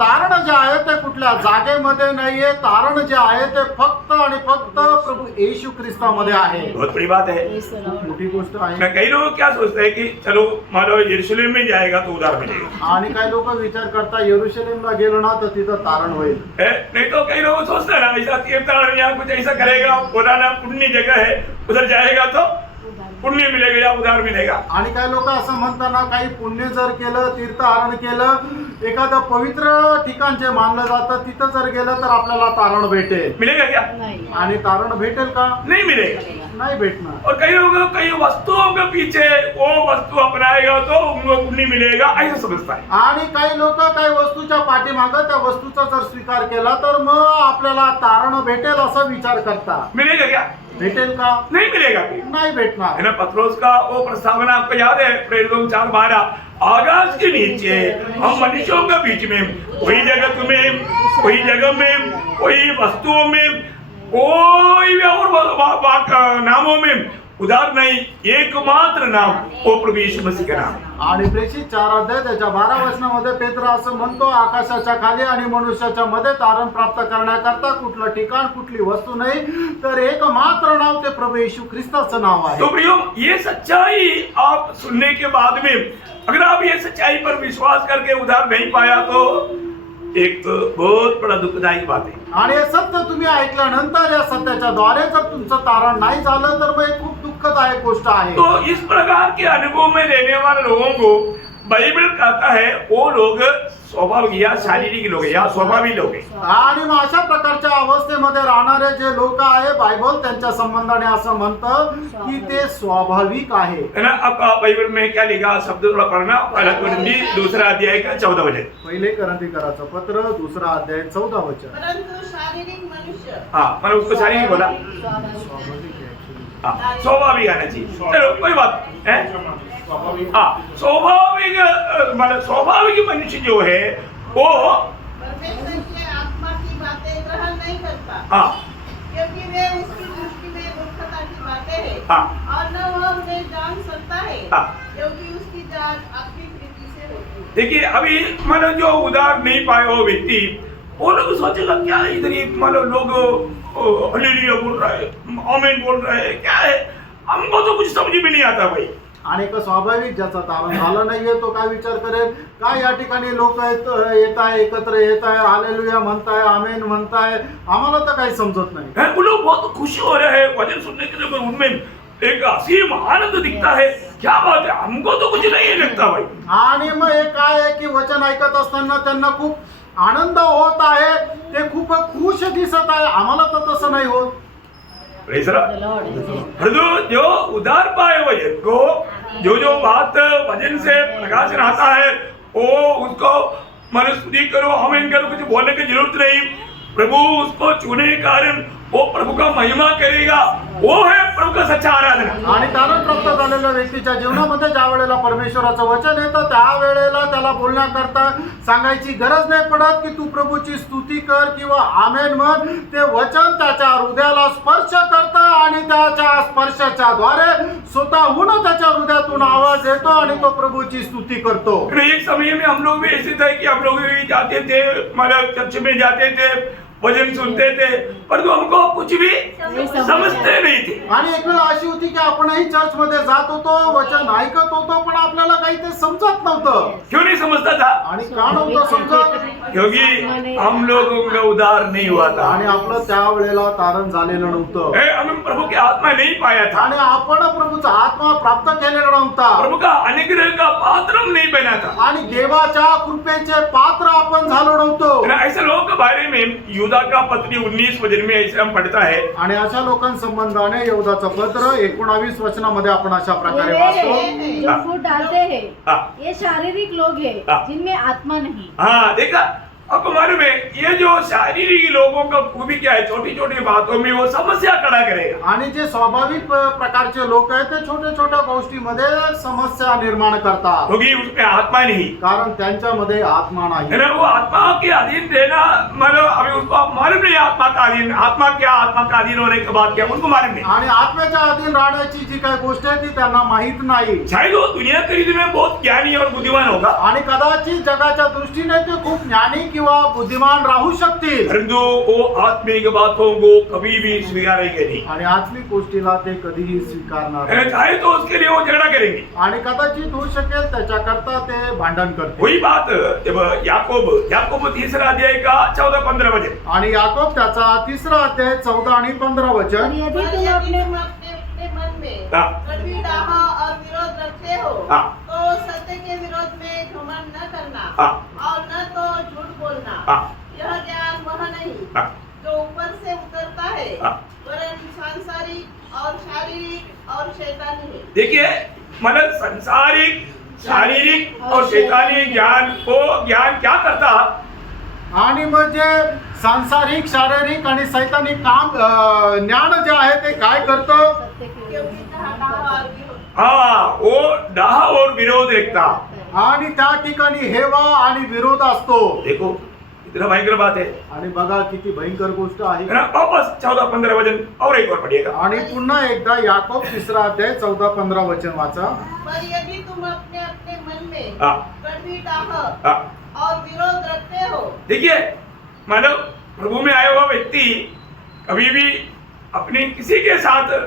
तारण जे आहे ते कुठल्या जागेमध्ये नाहीये, तारण जे आहे ते फक्त आणि फक्त प्रभू येशू ख्रिस्तामध्ये आहे. बहुत बड़ी बात है. खूप मोठी गोष्ट आहे. कई लोग क्या सोचते हैं कि चलो मान लो यरूशलेम में जाएगा तो उद्धार मिलेगा. आणि काही लोक विचार करता यरूशलेमला गेलो ना तर तिथं तारण होईल. नहीं तो कई लोग सोचते हैं ना ऐसा तीर्थाटन या कुछ ऐसा करेगा, पुराना पुण्य जगह है, उधर जाएगा तो पुण्य मिलेगा या उद्धार मिलेगा. आणि काही लोक असं म्हणताना काही पुण्य जर केलं, तीर्थाटन केलं, एखादं पवित्र ठिकाण जे मानलं जातं तिथं जर गेलं तर आपल्याला तारण भेटेल. मिलेगा क्या? आणि तारण भेटेल का? नहीं मिलेगा. नाही भेटणार. और कई लोग कई वस्तुओं के पीछे वो वस्तु अपनाएगा तो उनको पुण्य मिलेगा ऐसा समझता है. आणि काही लोक काही वस्तूच्या पाठीमागं त्या वस्तूचा जर स्वीकार केला तर मग आपल्याला तारण भेटेल असा विचार करतात. मिलेगा क्या? भेटेल का? नहीं मिलेगा. नाही भेटणार. है ना. पत्रोस का वो प्रस्तावना आपको याद है, प्रेरितों 4:12, आकाश के नीचे हम मनुष्यों के बीच में कोई जगत में, कोई जगह में, कोई वस्तुओं में, कोई भी और नामों में उद्धार नहीं, एकमात्र नाम वो प्रभु यीशु मसीह का नाम. आणि प्रेषित 4 अध्याय त्याच्या 12 वचनामध्ये पेत्र असं म्हणतो, आकाशाच्या खाली आणि मनुष्याच्या मध्ये तारण प्राप्त करण्याकरता कुठलं ठिकाण, कुठली वस्तू नाही, तर एकमात्र नाव ते प्रभू येशू ख्रिस्ताचं नाव आहे. तो प्रियो, ये सच्चाई आप सुनने के बाद में अगर आप ये सच्चाई पर विश्वास करके उद्धार नहीं पाया तो एक बहुत बड़ा दुखदायी बात है. आणि हे सत्य तुम्ही ऐकल्यानंतर या सत्याच्या द्वारे जर तुमचं तारण नाही झालं तर मग खूप दुःखदायक गोष्ट आहे. तो इस प्रकार के अनुभव में रहने वाले लोगों को बाइबल कहता है वो लोग स्वाभाविक या शारीरिक लोग या स्वाभाविक लोग हैं. आणि मग अशा प्रकारच्या अवस्थेमध्ये राहणारे जे लोक आहे बायबल त्यांच्या संबंधाने असं म्हणतं की ते स्वाभाविक आहे. है ना. अब बाइबल में क्या लिखा शब्द थोड़ा पढ़ना, पहला कोरिन्थी 2 अध्याय का 14 वचन. पहिले करंथीकराचं पत्र 2 अध्याय 14 वचन. परंतु शारीरिक मनुष्य हाँ मैंने उसको शारीरिक बोला. हाँ, स्वाभाविक आना चाहिए. चलो कोई बात है. हाँ, स्वाभाविक मतलब स्वाभाविक मनुष्य जो है वो परमेश्वर की आत्मा की बातें ग्रहण नहीं करता. हाँ क्योंकि वे उसकी दृष्टि में मूर्खता की बातें हैं हाँ और न वह उन्हें जान सकता है, हाँ. क्योंकि उसकी जांच अपनी प्रीति से होती है. देखिए अभी मतलब जो उधार नहीं पाए वो व्यक्ति वो लोग सोचेगा क्या है इधर ये मतलब लोग हालेलुया बोल रहा है, आमीन बोल रहा है, क्या है, हमको तो कुछ समझ में नहीं आता भाई. आणि एक स्वाभाविक ज्याचा तारण झालं नाहीये तो काय विचार करेल, काय या ठिकाणी लोक येत आहे, एकत्र येत आहे, हालेलुया म्हणताय, आमेन म्हणताय, आम्हाला तर काही समजत नाही. है, वो लोग बहुत खुशी हो रहे हैं वचन सुनने के लिए, उनमें एक असीम आनंद दिखता है. क्या बात है, हमको तो कुछ नहीं लगता भाई. आणि मग हे काय आहे की वचन ऐकत असताना त्यांना खूप आनंद होत आहे, ते खूप खुश दिसत आहे, आम्हाला तर तसं नाही होत. जो उधार पाए वचन को जो बात वचन से प्रकाशन आता है वो उसको मनुस्तुति करो, आमीन करो, कुछ बोलने की जरूरत नहीं. प्रभु उसको चुने के कारण वो प्रभु का महिमा करेगा, वो है प्रभु का सच्चा आराधना। आणि तारण प्राप्त झालेल्या व्यक्तीच्या जीवनामध्ये ज्या वेळेला परमेश्वराचं वचन येतं त्यावेळेला त्याला बोलण्याकरता सांगायची गरज नाही पडत की तू प्रभूची स्तुती कर किंवा आमेन म्हण. ते वचन त्याच्या हृदयाला स्पर्श करतं आणि त्याच्या स्पर्शाच्या द्वारे स्वतःहून त्याच्या हृदयातून आवाज येतो आणि तो प्रभूची स्तुती करतो. एक समय में हम लोग भी ऐसे थे कि हम लोग भी जाते थे, मतलब चर्च में जाते थे, भजन सुनते थे, परंतु हमको कुछ भी समझते नहीं थे। आणि एक वेळ अशी होती की आपणही चर्च मध्ये जात होतो, वचन ऐकत होतो, पण आपल्याला काही ते समजत नव्हतं. क्यों नहीं समझता था? आणि का नव्हतं समजत? क्योंकि हम लोगों का उद्धार नहीं हुआ था, आणि आपलं त्यावेळेला तारण झालेलं नव्हतं हम प्रभु की आत्मा नहीं पाया था, आणि आपण प्रभूचा आत्मा प्राप्त केलेला नव्हता प्रभु का अनुग्रह का पात्र हम नहीं बना था। आणि देवाच्या कृपेचे पात्र आपण झालो नव्हतो. ऐसे लोगों के बारे में यूदा का पत्री 19 वचन में ऐसे हम पढ़ता है। आणि अशा लोकांसंबंधाने यहूदाचं पत्र 19 वचनामध्ये आपण अशा प्रकारे ये वाचतो. जो फूट डालते हैं हाँ। ये शारीरिक लोग हैं हाँ। जिनमें आत्मा नहीं। हाँ, देखा आपको मालूम है ये जो शारीरिक लोगों का खूबी क्या है, छोटी छोटी बातों में वो समस्या खड़ा करेगा। आणि जे स्वाभाविक प्रकारचे लोक आहेत ते छोट्या छोट्या गोष्टीमध्ये समस्या निर्माण करतात, क्योंकि उसमें आत्मा नहीं कारण त्यांच्यामध्ये आत्मा नाही. है ना, वो आत्मा के अधीन रहना, मतलब अभी उसको मालूम नहीं आत्मा का अधीन, आत्मा क्या, आत्मा का अधीन होने के बाद क्या, उनको मालूम नहीं। आणि आत्म्याच्या अधीन राहण्याची जी काही गोष्ट आहे ती त्यांना माहित नाही. शायद वो दुनिया के रीति में बहुत ज्ञानी और बुद्धिमान होगा, आणि कदाचित जगाच्या दृष्टीने ते खूप ज्ञानी किंवा बुद्धिमान राहू शकतील, परंतु वो आत्मिक बातों को कभी भी स्वीकारेंगे नहीं। आणि आत्मिक गोष्टीला ते कधीही स्वीकारणार नाही. चाहे तो उसके लिए वो झगड़ा करेंगे। आणि कदाचित होऊ शकेल त्याच्याकरता ते भांडण करतील. वही बात जब याकूब 3 अध्याय का 14-15 वचन, आणि याकोब त्याचा 3 अध्याय 14 आणि 15 और वचन. यदि और तुम यदि अपने तुम अपने मन में हाँ। कड़वी डाह और विरोध रखते हो हाँ। तो सत्य के विरोध में घमंड न करना हाँ। और न तो झूठ बोलना। हाँ। यह ज्ञान वह नहीं हाँ। जो ऊपर से उतरता है, हाँ। वरन सांसारिक और शारीरिक और शैतानी है। देखिए मतलब संसारिक, शारीरिक और शैतानी ज्ञान क्या करता? आणि म्हणजे सांसारिक, शारीरिक आणि सैतानिक काम ज्ञान जे आहे ते काय करतं? सत्य के क्योंकि डाह और विरोध हाँ, वो डाह और विरोध रखता। आणि त्या ठिकाणी हेवा आणि विरोध असतो. देखो इतना भयंकर बात है आणि बघा किती भयंकर गोष्ट आहे. ना। वापस 14-15 वचन और एक बार पढ़िएगा। आणि पुन्हा एकदा याकोब 3 अध्याय 14-15 वचन वाचा. पर यदि तुम अपने अपने मन में हाँ। कड़वी डाह हाँ। और विरोध रखते हो। देखिए मानो प्रभु में आया हुआ व्यक्ति कभी भी अपनी किसी के साथ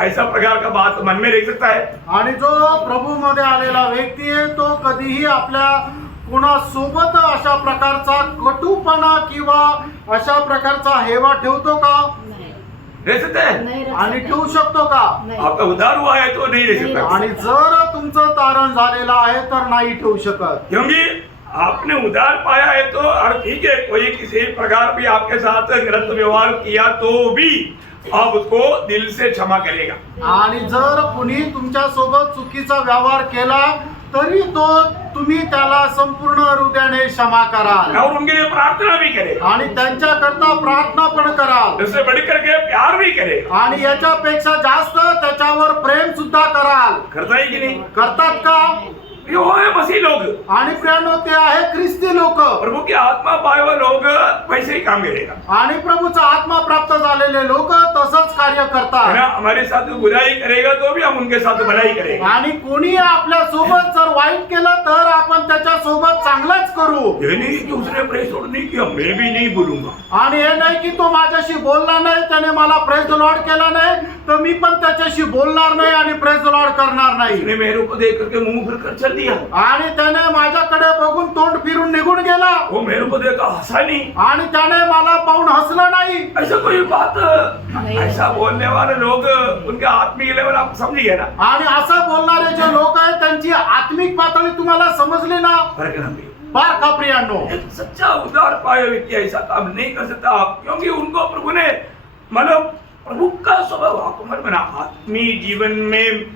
ऐसा प्रकार का बात मन में रख सकता है। आणि जो प्रभू मध्ये आलेला व्यक्ती आहे तो कधीही आपल्या कोणासोबत अशा प्रकारचा कटुपणा किंवा अशा प्रकारचा हेवा ठेवतो का? नहीं, रह सकता है? नहीं रख आणि सकते। ठेवू शकतो का? नहीं। आपका उद्धार हुआ है तो नहीं रह सकता, आणि जर तुमचं तारण झालेलं आहे तर नाही ठेवू शकत. क्योंकि आपने उद्धार पाया है तो, और ठीक है कोई किसी प्रकार भी आपके साथ गलत व्यवहार किया तो भी आप उसको दिल से क्षमा करेगा। आणि जर कुणी तुमच्या सोबत चुकीचा व्यवहार केला तरी तो तुम्ही त्याला संपूर्ण हृदयाने क्षमा कराल और उनके लिए प्रार्थना भी करेगा, आणि त्यांच्याकरता प्रार्थना पण कराल उससे बढ़ करके प्यार भी करेगा। आणि याच्यापेक्षा जास्त त्याच्यावर प्रेम सुद्धा कराल. करता है कि नहीं? करतात का? ये वो है मसीह लोग, आणि प्रियानो ते आहे ख्रिस्ती लोक. प्रभु की आत्मा पाए हुए लोग वैसे ही काम करेगा, आणि प्रभूचा आत्मा प्राप्त झालेले लोक तसंच कार्य है करतात. ना। हमारे साथ बुराई करेगा तो भी हम उनके साथ भलाई करेगा। आणि कोणी आपल्या सोबत जर वाईट केलं तर आपण त्याच्या सोबत चांगलंच करू. ये नहीं कि उसने प्रेस नहीं किया मैं भी नहीं बोलूंगा, आणि हे नाही की तो माझ्याशी बोलला नाही, त्याने मला प्रेज द लॉर्ड केला नाही तर मी पण त्याच्याशी बोलणार नाही आणि प्रेज द लॉर्ड करणार नाही. उसने मेरे को देख करके मुंह फिर कर चल दिया, आणि त्याने माझ्याकडे बघून तोंड फिरून निघून गेला वो मेरे को देखा हंसा नहीं। आणि त्याने मला पाहून हसलं नाही. ऐसा कोई बात, ऐसा बोलने वाले लोग उनके आत्मिक लेवल आप समझिए ना। आणि असं बोलणारे जे लोक आहेत त्यांची आत्मिक पातळी तुम्हाला समजली ना? फर्क ना भी। फार का प्रियांनो? एक सच्चा उद्धार पाया व्यक्ति ऐसा काम नहीं कर सकता, क्योंकि उनको प्रभु ने मतलब प्रभु का स्वभाव आपको मत बना। आत्मीय जीवन में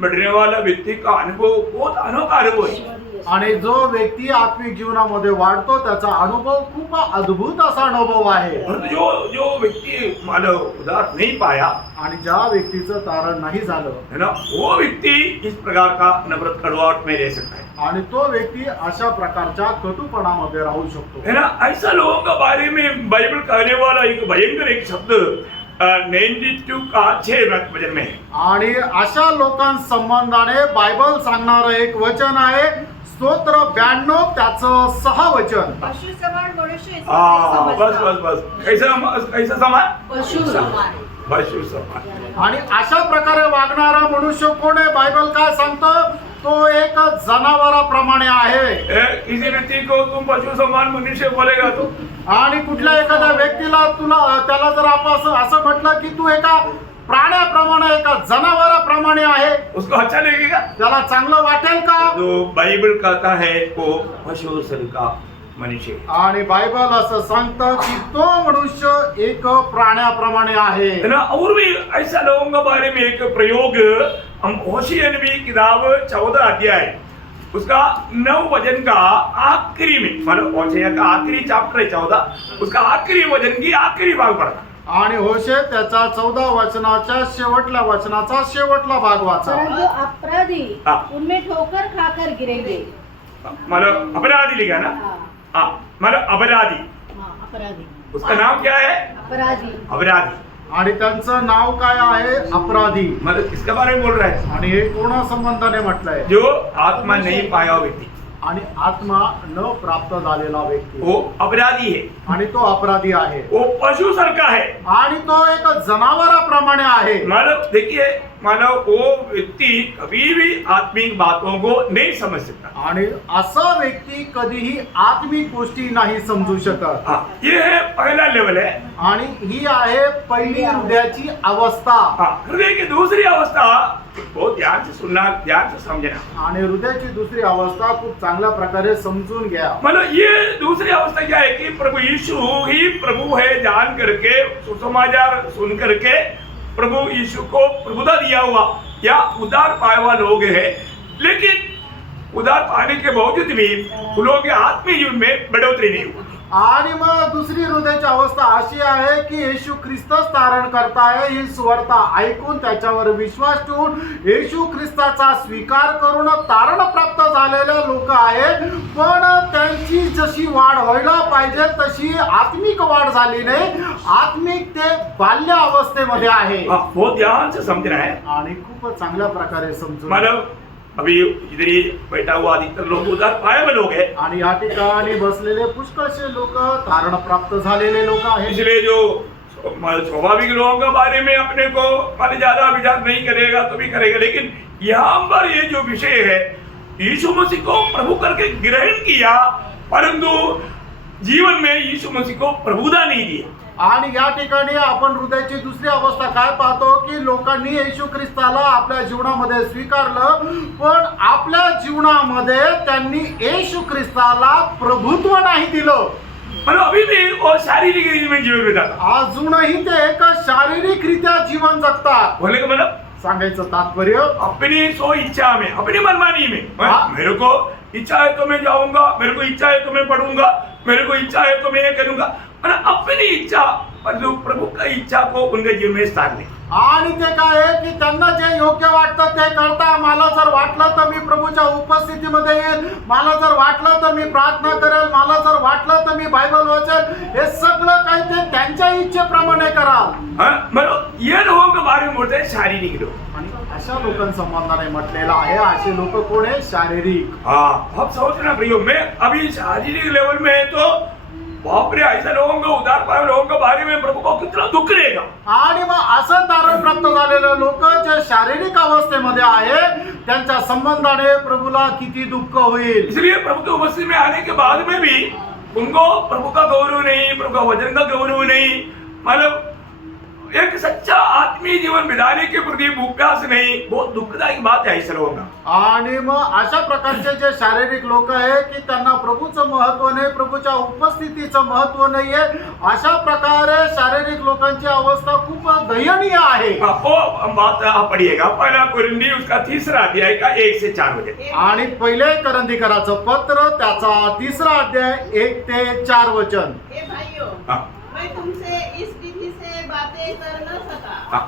बढ़ने वाला व्यक्ति का अनुभव बहुत अनोखा अनुभव है। असतो. आणि जो व्यक्ती आत्मिक जीवनामध्ये वाढतो त्याचा अनुभव खूप अद्भुत असा अनुभव आहे. परंतु जो व्यक्ति मानो उदार नहीं पाया आणि ज्या व्यक्तीचं तारण नाही झालं है ना, वो व्यक्ति इस प्रकार का नफरत कड़वाहट में रह सकता है आणि तो व्यक्ति अशा प्रकारच्या कटुपणामध्ये राहू शकतो. है ना. ऐसा लोगों के बारे में बाइबल कहने वाला एक भयंकर एक शब्द 92 का 6 वचन में है. आणि अशा लोकांसंबंधाने बायबल सांगणारं एक वचन आहे स्तोत्र 92 त्याचं 6 वचन. पशु समान मनुष्य इसे हाँ नहीं बस समझता। बस बस कैसा समान पशु समान. पशु समान. आणि अशा प्रकारे वागणारा मनुष्य कोण आहे बायबल काय सांगतो तो एक जनावराप्रमाणे आहे. किसी व्यक्ति को तुम पशु समान मनुष्य बोलेगा तो आणि कुठल्या एखाद्या व्यक्तीला त्याला जर आपण असं म्हटलं की तू एका प्राण्याप्रमाणे एका जनावराप्रमाणे आहे उसको अच्छा लगेगा. त्याला चांगलं वाटेल का? जो बाइबल कहता है वो पशु सन का मनुष्य है. आणि बायबल असं सांगतं की तो मनुष्य एक प्राण्याप्रमाणे आहे. है ना. और भी ऐसा लोगों के बारे में एक प्रयोग हम होशिया नबी किताब 14 अध्याय उसका 9 वचन का आखिरी में मतलब होशिया का आखिरी चैप्टर है 14 उसका आखिरी वचन की आखिरी भाग पढ़ा. आणि होशे त्याचा 14 वचनाच्या शेवटल्या वचनाचा शेवटला भाग वाचा. परंतु अपराधी हाँ. उनमें ठोकर खाकर गिरेंगे. मतलब अपराधी लिखा ना. हाँ, हाँ मतलब अपराधी हाँ, अपराधी. उसका नाम क्या है. अपराधी. अपराधी आणि त्यांचं नाव काय आहे अपराधी. मतलब किसके बारे में बोल रहा है. आणि हे कोणा संबंधाने म्हटलंय जो आत्मा नहीं पाया हुआ व्यक्ति आणि आत्मा न प्राप्त झालेला व्यक्ती वो अपराधी है. आणि तो अपराधी आहे. वो पशु सर का है. आणि तो एक जनावराप्रमाणे आहे. मानव देखिए मानव वो व्यक्ति कभी भी आत्मिक बातों को नहीं समझ सकता. आणि असा व्यक्ती कधीही आत्मिक गोष्टी नाही समजू शकत. हाँ, ये है पहला लेवल है. आणि ही आहे पहिली हृदयाची अवस्था. हाँ, हृदय की दूसरी अवस्था बहुत ध्यान से सुनना ध्यान से समझना. आणि हृदयाची दुसरी अवस्था खूप चांगल्या प्रकारे समजून घ्या. मतलब ये दूसरी अवस्था क्या है कि प्रभु यीशु ही प्रभु है जान करके सुसमाचार सुन करके प्रभु यीशु को प्रभुता दिया हुआ या उद्धार पाया हुआ लोग है, लेकिन उद्धार पाने के बावजूद भी उन लोगों के आत्मीय जीवन में बढ़ोतरी नहीं हुई. आणि मग दुसरी हृदयाची अवस्था अशी आहे की येशू ख्रिस्तच तारण करताय ही सुवार्ता ऐकून त्याच्यावर विश्वास ठेवून येशू ख्रिस्ताचा स्वीकार करून तारण प्राप्त झालेले लोक आहेत, पण त्यांची जशी वाढ व्हायला पाहिजे तशी आत्मिक वाढ झाली नाही. आत्मिक ते बाल्य अवस्थेमध्ये आहे. बहुत ध्यान से समझना है. आणि खूप चांगल्या प्रकारे समजून मतलब अभी इधर ही बैठा हुआ अधिकतर लोग उद्धार पाए हुए लोग हैं. आणि या ठिकाणी बसलेले पुष्कळशे लोक तारण प्राप्त झालेले लोक आहेत. इसलिए जो स्वाभाविक लोगों के बारे में अपने को माने ज्यादा विचार नहीं करेगा तो भी करेगा, लेकिन यहाँ पर ये जो विषय है यीशु मसीह को प्रभु करके ग्रहण किया परंतु जीवन में यीशु मसीह को प्रभुता नहीं दिया. आणि या ठिकाणी आपण हृदयाची दुसरी अवस्था काय पाहतो की लोकांनी येशू ख्रिस्ताला आपल्या जीवनामध्ये स्वीकारलं, पण आपल्या जीवनामध्ये त्यांनी येशू ख्रिस्ताला प्रभुत्व नाही दिलं. मतलब अभी भी वो शारीरिक में जीवन बिताता. अजूनही ते एक शारीरिकरित्या जीवन जगतात. बोले का मतलब सांगायचं तात्पर्य अपनी सो इच्छा में अपनी मनमानी में. हाँ. मेरे को इच्छा है तो मैं जाऊंगा, मेरे को इच्छा है तो मैं पढ़ूंगा, मेरे को इच्छा है तो मैं ये करूंगा. अपनी इच्छा परंतु प्रभु का इच्छा को उनके जीवन में स्थान नहीं. आणि ते काय आहे की त्यांना जे योग्य वाटतं ते करता. मला जर वाटलं तर मी प्रभूच्या उपस्थितीमध्ये येईल, मला जर वाटलं तर मी प्रार्थना करेल, मला जर वाटलं तर मी बायबल वाचेल, हे सगळं काही ते त्यांच्या इच्छेप्रमाणे कराल. मतलब ये लोगों के बारे में बोलते हैं शारीरिक लोग. आणि अशा लोकांसंबंधाने म्हटलेलं आहे असे लोक कोण आहे शारीरिक. हाँ, अब सोचना प्रियो मैं अभी शारीरिक लेवल में है तो बाप रे ऐसे लोगों को उद्धार पाए लोगों के बारे में प्रभु को कितना दुख रहेगा. आणि मग असं तारण प्राप्त झालेले लोक जे शारीरिक अवस्थेमध्ये आहे त्यांच्या संबंधाने प्रभूला किती दुःख होईल. इसलिए प्रभु की उपस्थिति में आने के बाद में भी उनको प्रभु का गौरव नहीं, प्रभु का वचन का गौरव नहीं. मतलब एक सच्चा आत्मीय जीवन बिताने के प्रति भूप्यास नहीं, बहुत दुखदायक बात है इस लोगों का। आणि मग अशा प्रकारचे जे शारीरिक लोक आहे की त्यांना प्रभूचं महत्व नाही, प्रभूच्या उपस्थितीचं महत्व नाहीये, अशा प्रकारे शारीरिक लोकांची अवस्था खूप दयनीय आहे। वो बात आप पढ़िएगा, पहला कुरिन्दी उसका 3रा अध्याय का 1 से 4 वचन। आणि पहिले करंदीकराचं पत्र त्याचा 3रा अध्याय 1 ते 4 वचन। हे भाइयों, हाँ। मैं तुमसे इस विधि से बातें कर न सका हाँ।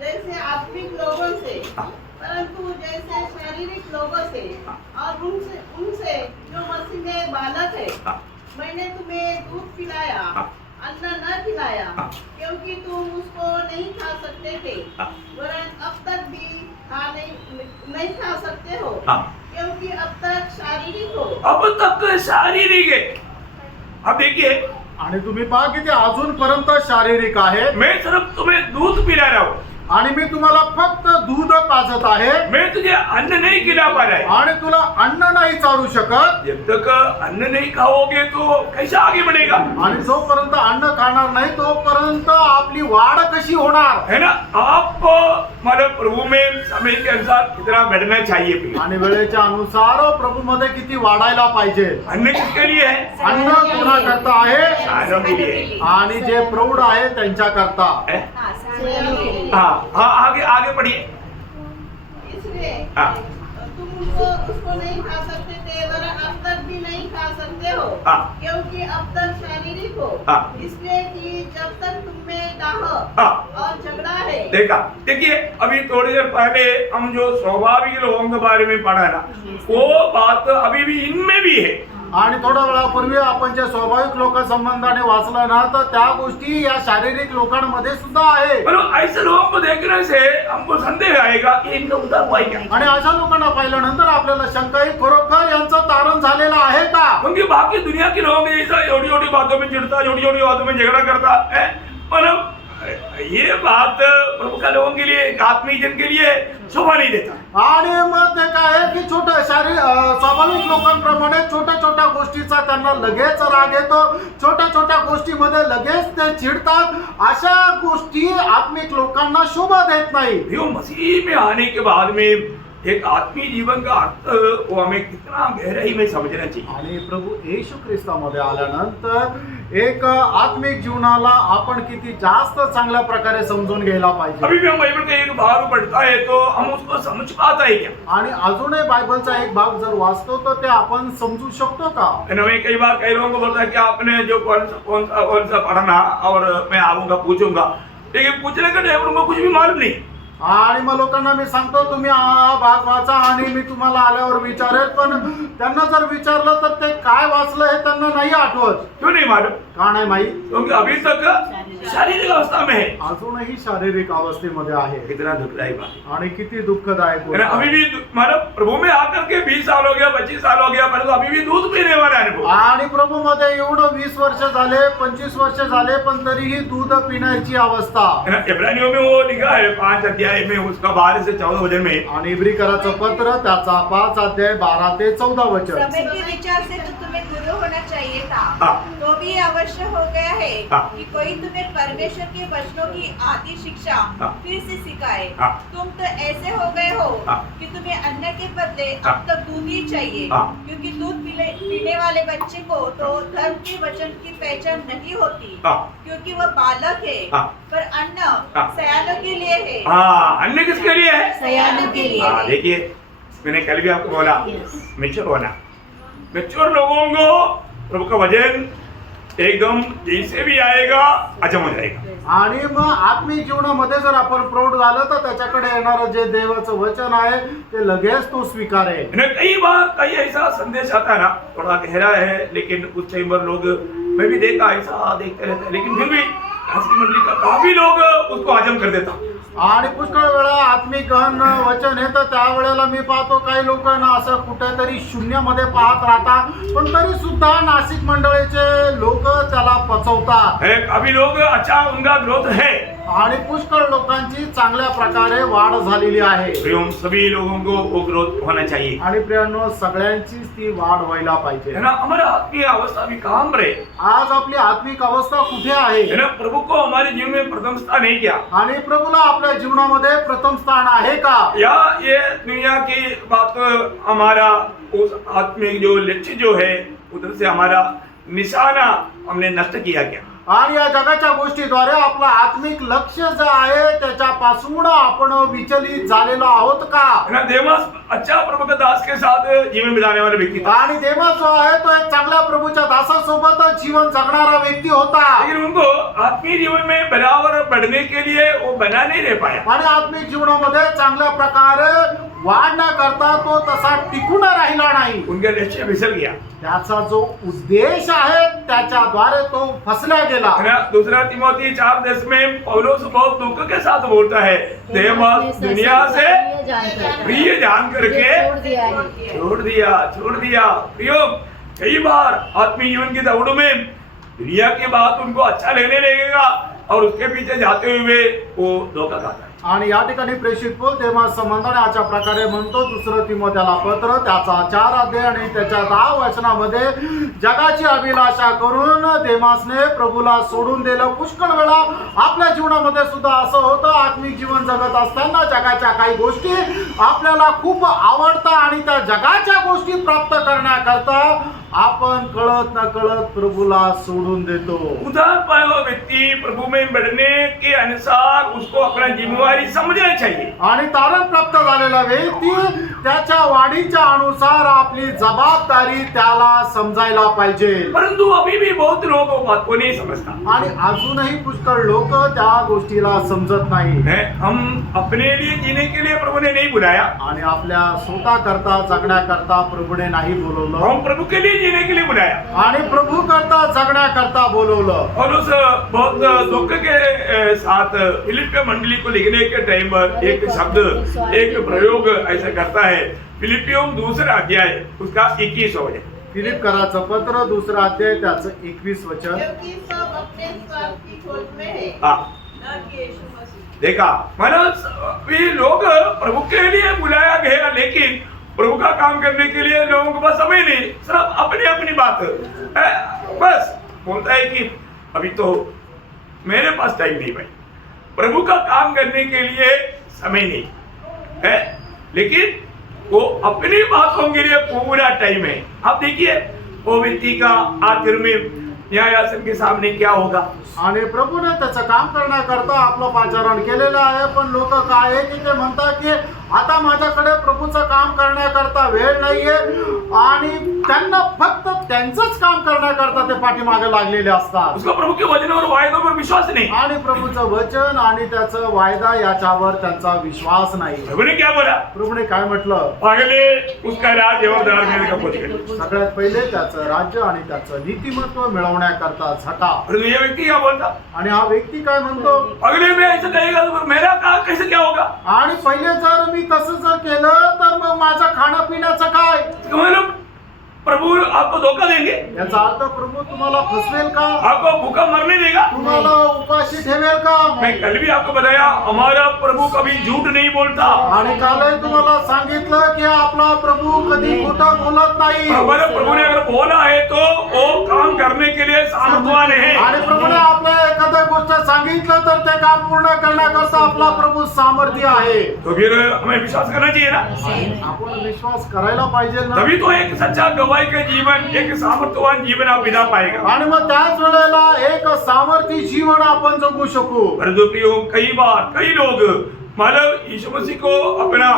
जैसे आत्मिक लोगों से, हाँ। परंतु जैसे शारीरिक लोगों से हाँ। और उनसे जो मसीह में बालक है। हाँ। मैंने तुम्हें दूध पिलाया, हाँ। अन्न न खिलाया, हाँ। क्योंकि तुम उसको नहीं खा सकते थे, हाँ। वरन अब तक भी नहीं खा सकते हो, हाँ। क्योंकि अब तक शारीरिक हो। अब तक शारीरिक है। अब देखिए, आणि तुम्ही पहा की ते अजूनपर्यंत शारीरिक आहे मैं सिर्फ तुम्हें दूध पिला रहा हूँ, आणि मी तुम्हाला फक्त दूध पाजत आहे मैं तुझे अन्न नहीं खिला पा रहा है। आणि तुला अन्न नाही चारू शकत। जब तक अन्न नहीं खाओगे तो कैसे आगे बढ़ेगा, आणि जोपर्यंत अन्न खाणार नाही तोपर्यंत आपली वाढ कशी होणार, है ना। आप मतलब प्रभु में समय के अनुसार कितना बढ़ना चाहिए भी। आणि वेळेच्या अनुसार प्रभू मध्ये किती वाढायला पाहिजे। अन्न किसके लिए है, अन्न कोणा करता आहे, सारों के लिए। आणि जे प्रौढ आहे त्यांच्या करता। है? हाँ, सयानों के लिए। हाँ हाँ, आगे आगे पढ़िए। इसलिए हाँ। तुम उसको नहीं खा सकते थे, वरन अब तक भी नहीं खा सकते हो, हाँ। क्योंकि अब तक शारीरिक हो। हाँ। इसलिए कि जब तक तुम में दाह हाँ। और झगड़ा है। देखा, देखिए अभी थोड़ी देर पहले हम जो स्वाभाविक लोगों के बारे में पढ़ा ना, वो बात अभी भी इनमें भी है। आणि थोड्या वेळापूर्वी आपण जे स्वाभाविक लोक संबंधाने वाचलं ना, तर त्या गोष्टी या शारीरिक लोकांमध्ये सुद्धा आहे। मतलब ऐसे लोगों को देखने से हमको संदेह आएगा कि इनका उद्धार हुआ है क्या, आणि अशा लोकांना पाहिल्यानंतर आपल्याला शंका येईल, खरोखर यांचं तारण झालेलं आहे का। क्योंकि बाकी दुनिया के लोगों के जैसा छोटी छोटी बातों में चिढ़ता, छोटी छोटी बातों में झगड़ा करता है। मतलब ये बात प्रभु का लोगों के लिए, एक आत्मीय जन के लिए शोभा नहीं देता। आणि मग ते काय आहे की छोट्या स्वाभाविक लोकांप्रमाणे छोट्या छोट्या गोष्टीचा त्यांना लगेच राग येतो, छोट्या छोट्या गोष्टीमध्ये लगेच ते चिडतात। अशा गोष्टी आत्मिक लोकांना शोभा देत नाही। यो मसीह में आने के बाद में एक आत्मीय जीवन का अर्थ वो हमें कितना गहराई में समझना चाहिए। आणि प्रभू येशू ख्रिस्तामध्ये आल्यानंतर एक आत्मिक जीवनाला आपण किती जास्त चांगल्या प्रकारे समजून घ्यायला पाहिजे। अभी भी हम बाइबल का एक भाग पढ़ता है तो हम उसको समझ पाता है क्या, आणि अजूनही बायबलचा एक भाग जर वाचतो तर ते आपण समजू शकतो का। मैं कई बार कई लोगों को बोलता है कि आपने जो कौन सा पढ़ना और मैं आऊंगा पूछूंगा, लेकिन पूछने का टाइम उनको कुछ भी मालूम नहीं। आणि मग लोकांना मी सांगतो तुम्ही हा भाग वाचा आणि मी तुम्हाला आल्यावर विचारेल, पण त्यांना जर विचारलं तर ते काय वाचलं हे त्यांना नाही आठवत। क्यों नहीं मालूम, का नाही माहित, क्योंकि अभी तक शारीरिक अवस्था में है। अजूनही शारीरिक अवस्थेमध्ये आहे। कितना दुखदायी बात आणि किती दुःखदायक है गोष्ट ना। अभी आहे। भी मतलब प्रभु में आकर के 20 साल हो गया, 25 साल हो गया, परंतु अभी भी दूध पीने वाला अनुभव। आणि प्रभू मध्ये येऊन 20 वर्ष झाले, 25 वर्ष झाले, पण तरीही दूध पिण्याची अवस्था। है ना। इब्रानियों में वो लिखा है 5 अध्याय में, उसका 12 से 14 वचन में। आणि इब्रीकराचं पत्र त्याचा 5 अध्याय 12 ते 14 वचन। समय के विचार से तो तुम्हें गुरु होना चाहिए था, हाँ। तो भी आवश्यक हो गया है हाँ। कि कोई तुम्हें परमेश्वर के वचनों की आदि शिक्षा हाँ। फिर से सिखाए। हाँ। तुम तो ऐसे हो गए हो हाँ। कि तुम्हें अन्न के बदले हाँ। अब तक दूध ही चाहिए, हाँ। क्योंकि दूध पीने वाले बच्चे को तो धर्म के वचन की पहचान नहीं होती, हाँ। क्योंकि वह बालक है। हाँ। पर अन्न हाँ। सयानों के लिए है। हाँ, अन्य किसके लिए है, सयानों के लिए हाँ। है। देखिए मैंने कल भी आपको बोला, मैच्योर होना, मैच्योर लोगों को प्रभु का वचन एकदम जैसे भी आएगा अजम हो जाएगा। आणि मग आत्मिक जीवनामध्ये जर आपण प्रौढ झालं तर त्याच्याकडे येणारं जे देवाचं वचन आहे ते लगेच तो स्वीकारेल। कई बार कई ऐसा संदेश आता है ना, थोड़ा गहरा है, लेकिन उस टाइम पर लोग, मैं भी देखा ऐसा देखते रहते हैं, लेकिन फिर भी खासगी मंडली का काफी लोग उसको हजम कर देता। आणि पुष्कळ वेळा आत्मिक गहन वचन आहे तर त्यावेळेला मी पाहतो काही लोकांना असं कुठेतरी शून्यामध्ये पाहत राहतात, पण तरी सुद्धा नाशिक मंडळीचे लोक त्याला पचवतात। अभी लोग अच्छा उनका ग्रोथ है, आणि पुष्कळ लोकांची चांगल्या प्रकारे वाढ झालेली आहे प्रियोम सभी लोगों को वो ग्रोथ होना चाहिए, आणि प्रियांनो सगळ्यांचीच ती वाढ व्हायला पाहिजे. है ना. हमारा आत्मीय अवस्था भी कहाँ पर है, आज आपली आत्मिक अवस्था कुठे आहे है ना. प्रभु को हमारे जीवन में प्रथम स्थान नहीं किया, आणि प्रभूला आपल्या जीवनामध्ये प्रथम स्थान आहे का, या ये दुनिया की बात हमारा उस आत्मिक जो लक्ष्य जो है उधर से हमारा निशाना हमने नष्ट किया क्या. आणि या जगाच्या गोष्टीद्वारे आपलं आत्मिक लक्ष जे आहे त्याच्यापासून आपण विचलित झालेलो आहोत का. है ना. देवास अच्छा प्रभु का दास के साथ जीवन बिताने वाला व्यक्ति था, आणि देवा जो आहे तो एक चांगल्या प्रभूच्या दासासोबत जीवन जगणारा व्यक्ती होता, लेकिन उनको आत्मीय जीवन में बराबर बढ़ने के लिए वो बना नहीं रह पाया. आणि आत्मिक जीवनामध्ये चांगल्या प्रकारे वाढण्याकरता तो तसा टिकून राहिला नाही. उनका लक्ष्य फिसल गया. त्याचा जो उद्देश आहे त्याच्याद्वारे तो फसला गेला. है ना. दूसरा तिमोथी 4:10 में पौलुस बहुत दुख के साथ बोलता है, देवास दुनिया से प्रिय जान करके छोड़ दिया. प्रियो, कई बार आत्मीय जीवन की दौड़ में दुनिया की बात उनको अच्छा लगने लगेगा और उसके पीछे जाते हुए वो धोखा खाता है. आणि या ठिकाणी प्रेषित पौल देवास संबंधाने अशा प्रकारे म्हणतो, दुसरं तिमोथेला पत्र त्याचा 4 अध्याय आणि त्याच्या 10 वचनामध्ये, जगाची अभिलाषा करून देमासने प्रभूला सोडून दिलं. पुष्कळ वेळा आपल्या जीवनामध्ये सुद्धा असं होतं, आत्मिक जीवन जगत असताना जगाच्या काही गोष्टी आपल्याला खूप आवडतात आणि त्या जगाच्या गोष्टी प्राप्त करण्याकरता आपण कळत न कळत प्रभूला सोडून देतो. उदार पाया हुआ व्यक्ति प्रभु में बढ़ने के अनुसार उसको अपना जिम्मेवारी समझना चाहिए. आणि तारण प्राप्त झालेला व्यक्ती त्याच्या वाढीच्या अनुसार आपली जबाबदारी त्याला समजायला पाहिजे. परंतु अभी भी बहुत लोग वो बात को नहीं समझता. आणि अजूनही पुष्कळ लोक त्या गोष्टीला समजत नाही. हम अपने लिए जीने के लिए प्रभु ने नहीं बुलाया, आणि आपल्या स्वतः करता जगण्याकरता प्रभूने नाही बोलवलं, हम प्रभु के लिए जीने के लिए बुलाया. आणि प्रभू करता जगण्याकरता बोलवलं. और उस बहुत दुख के साथ फिलिपियो मंडली को लिखने के टाइम पर एक शब्द, एक प्रयोग ऐसा करता है. फिलिपियो 2 अध्याय उसका 21 वचन. फिलिप कराचं पत्र 2 अध्याय त्याचं 21 वचन. क्योंकि सब अपने स्वार्थ की खोज में है, हाँ, न कि यीशु मसीह. देखा मतलब भी लोग प्रभु के लिए बुलाया गया, लेकिन प्रभु का काम करने के लिए लोगों के पास समय नहीं, सिर्फ अपनी अपनी बात बस बोलता है कि अभी तो मेरे पास टाइम नहीं भाई, प्रभु का काम करने के लिए समय नहीं है, लेकिन वो अपनी बातों के लिए पूरा टाइम है. आप देखिए वो व्यक्ति का आखिर में न्यायासन के सामने क्या होगा. आणि प्रभूने त्याचं काम करण्याकरता आपलं पाचारण केलेलं आहे, पण लोक काय आहे की ते म्हणतात की आता माझ्याकडे प्रभूचं काम करण्याकरता वेळ नाहीये, आणि त्यांना फक्त त्यांचंच काम करण्याकरता ते पाठीमागे लागलेले असतात. उसका प्रभु के वचन और वायदों पर विश्वास नहीं. आणि प्रभूचं वचन आणि त्याचं वायदा याच्यावर त्यांचा विश्वास नाही. प्रभु ने क्या बोला, प्रभूने काय म्हटलं, पहले उसका राज्य और धार्मिकता का खोज करो. सगळ्यात पहिले त्याचं राज्य आणि त्याचं नीतिमत्व मिळवण्याकरता झटा. परंतु ये व्यक्ति क्या बोलता, आणि हा व्यक्ती काय म्हणतो, अगले में ऐसा कहेगा तो मेरा काम कैसे क्या होगा. आणि पहिले जर मी तसं जर केलं तर मग माझं खाणं पिण्याचं काय. मतलब प्रभु आपको धोखा देंगे, याचा अर्थ प्रभू तुम्हाला फसवेल का, आपको भूखा मरने देगा. तुम्हाला उपाशी ठेवेल का. मैं कल भी आपको बताया, हमारा प्रभु कभी झूठ नहीं बोलता. आणि कालही तुम्हाला सांगितलं की आपला प्रभू कधी खोटं बोलत नाही. हमारे प्रभु ने अगर बोला है तो वो काम करने के लिए सामर्थ्यवान है. आणि प्रभूने आपल्याला एखाद्या गोष्ट सांगितलं तर ते काम पूर्ण करण्याकरता आपला प्रभू सामर्थ्य आहे. तो फिर हमें विश्वास करना चाहिए ना. आपण विश्वास करायला पाहिजे ना. तभी तो एक सच्चा गवाही का जीवन, एक सामर्थ्यवान जीवन आप बिता पाएगा. आणि मग त्याच वेळेला एक सामर्थ्य जीवन आपण जगू शकू. परंतु प्रियो, कई बार कई लोग मतलब यीशु मसीह को अपना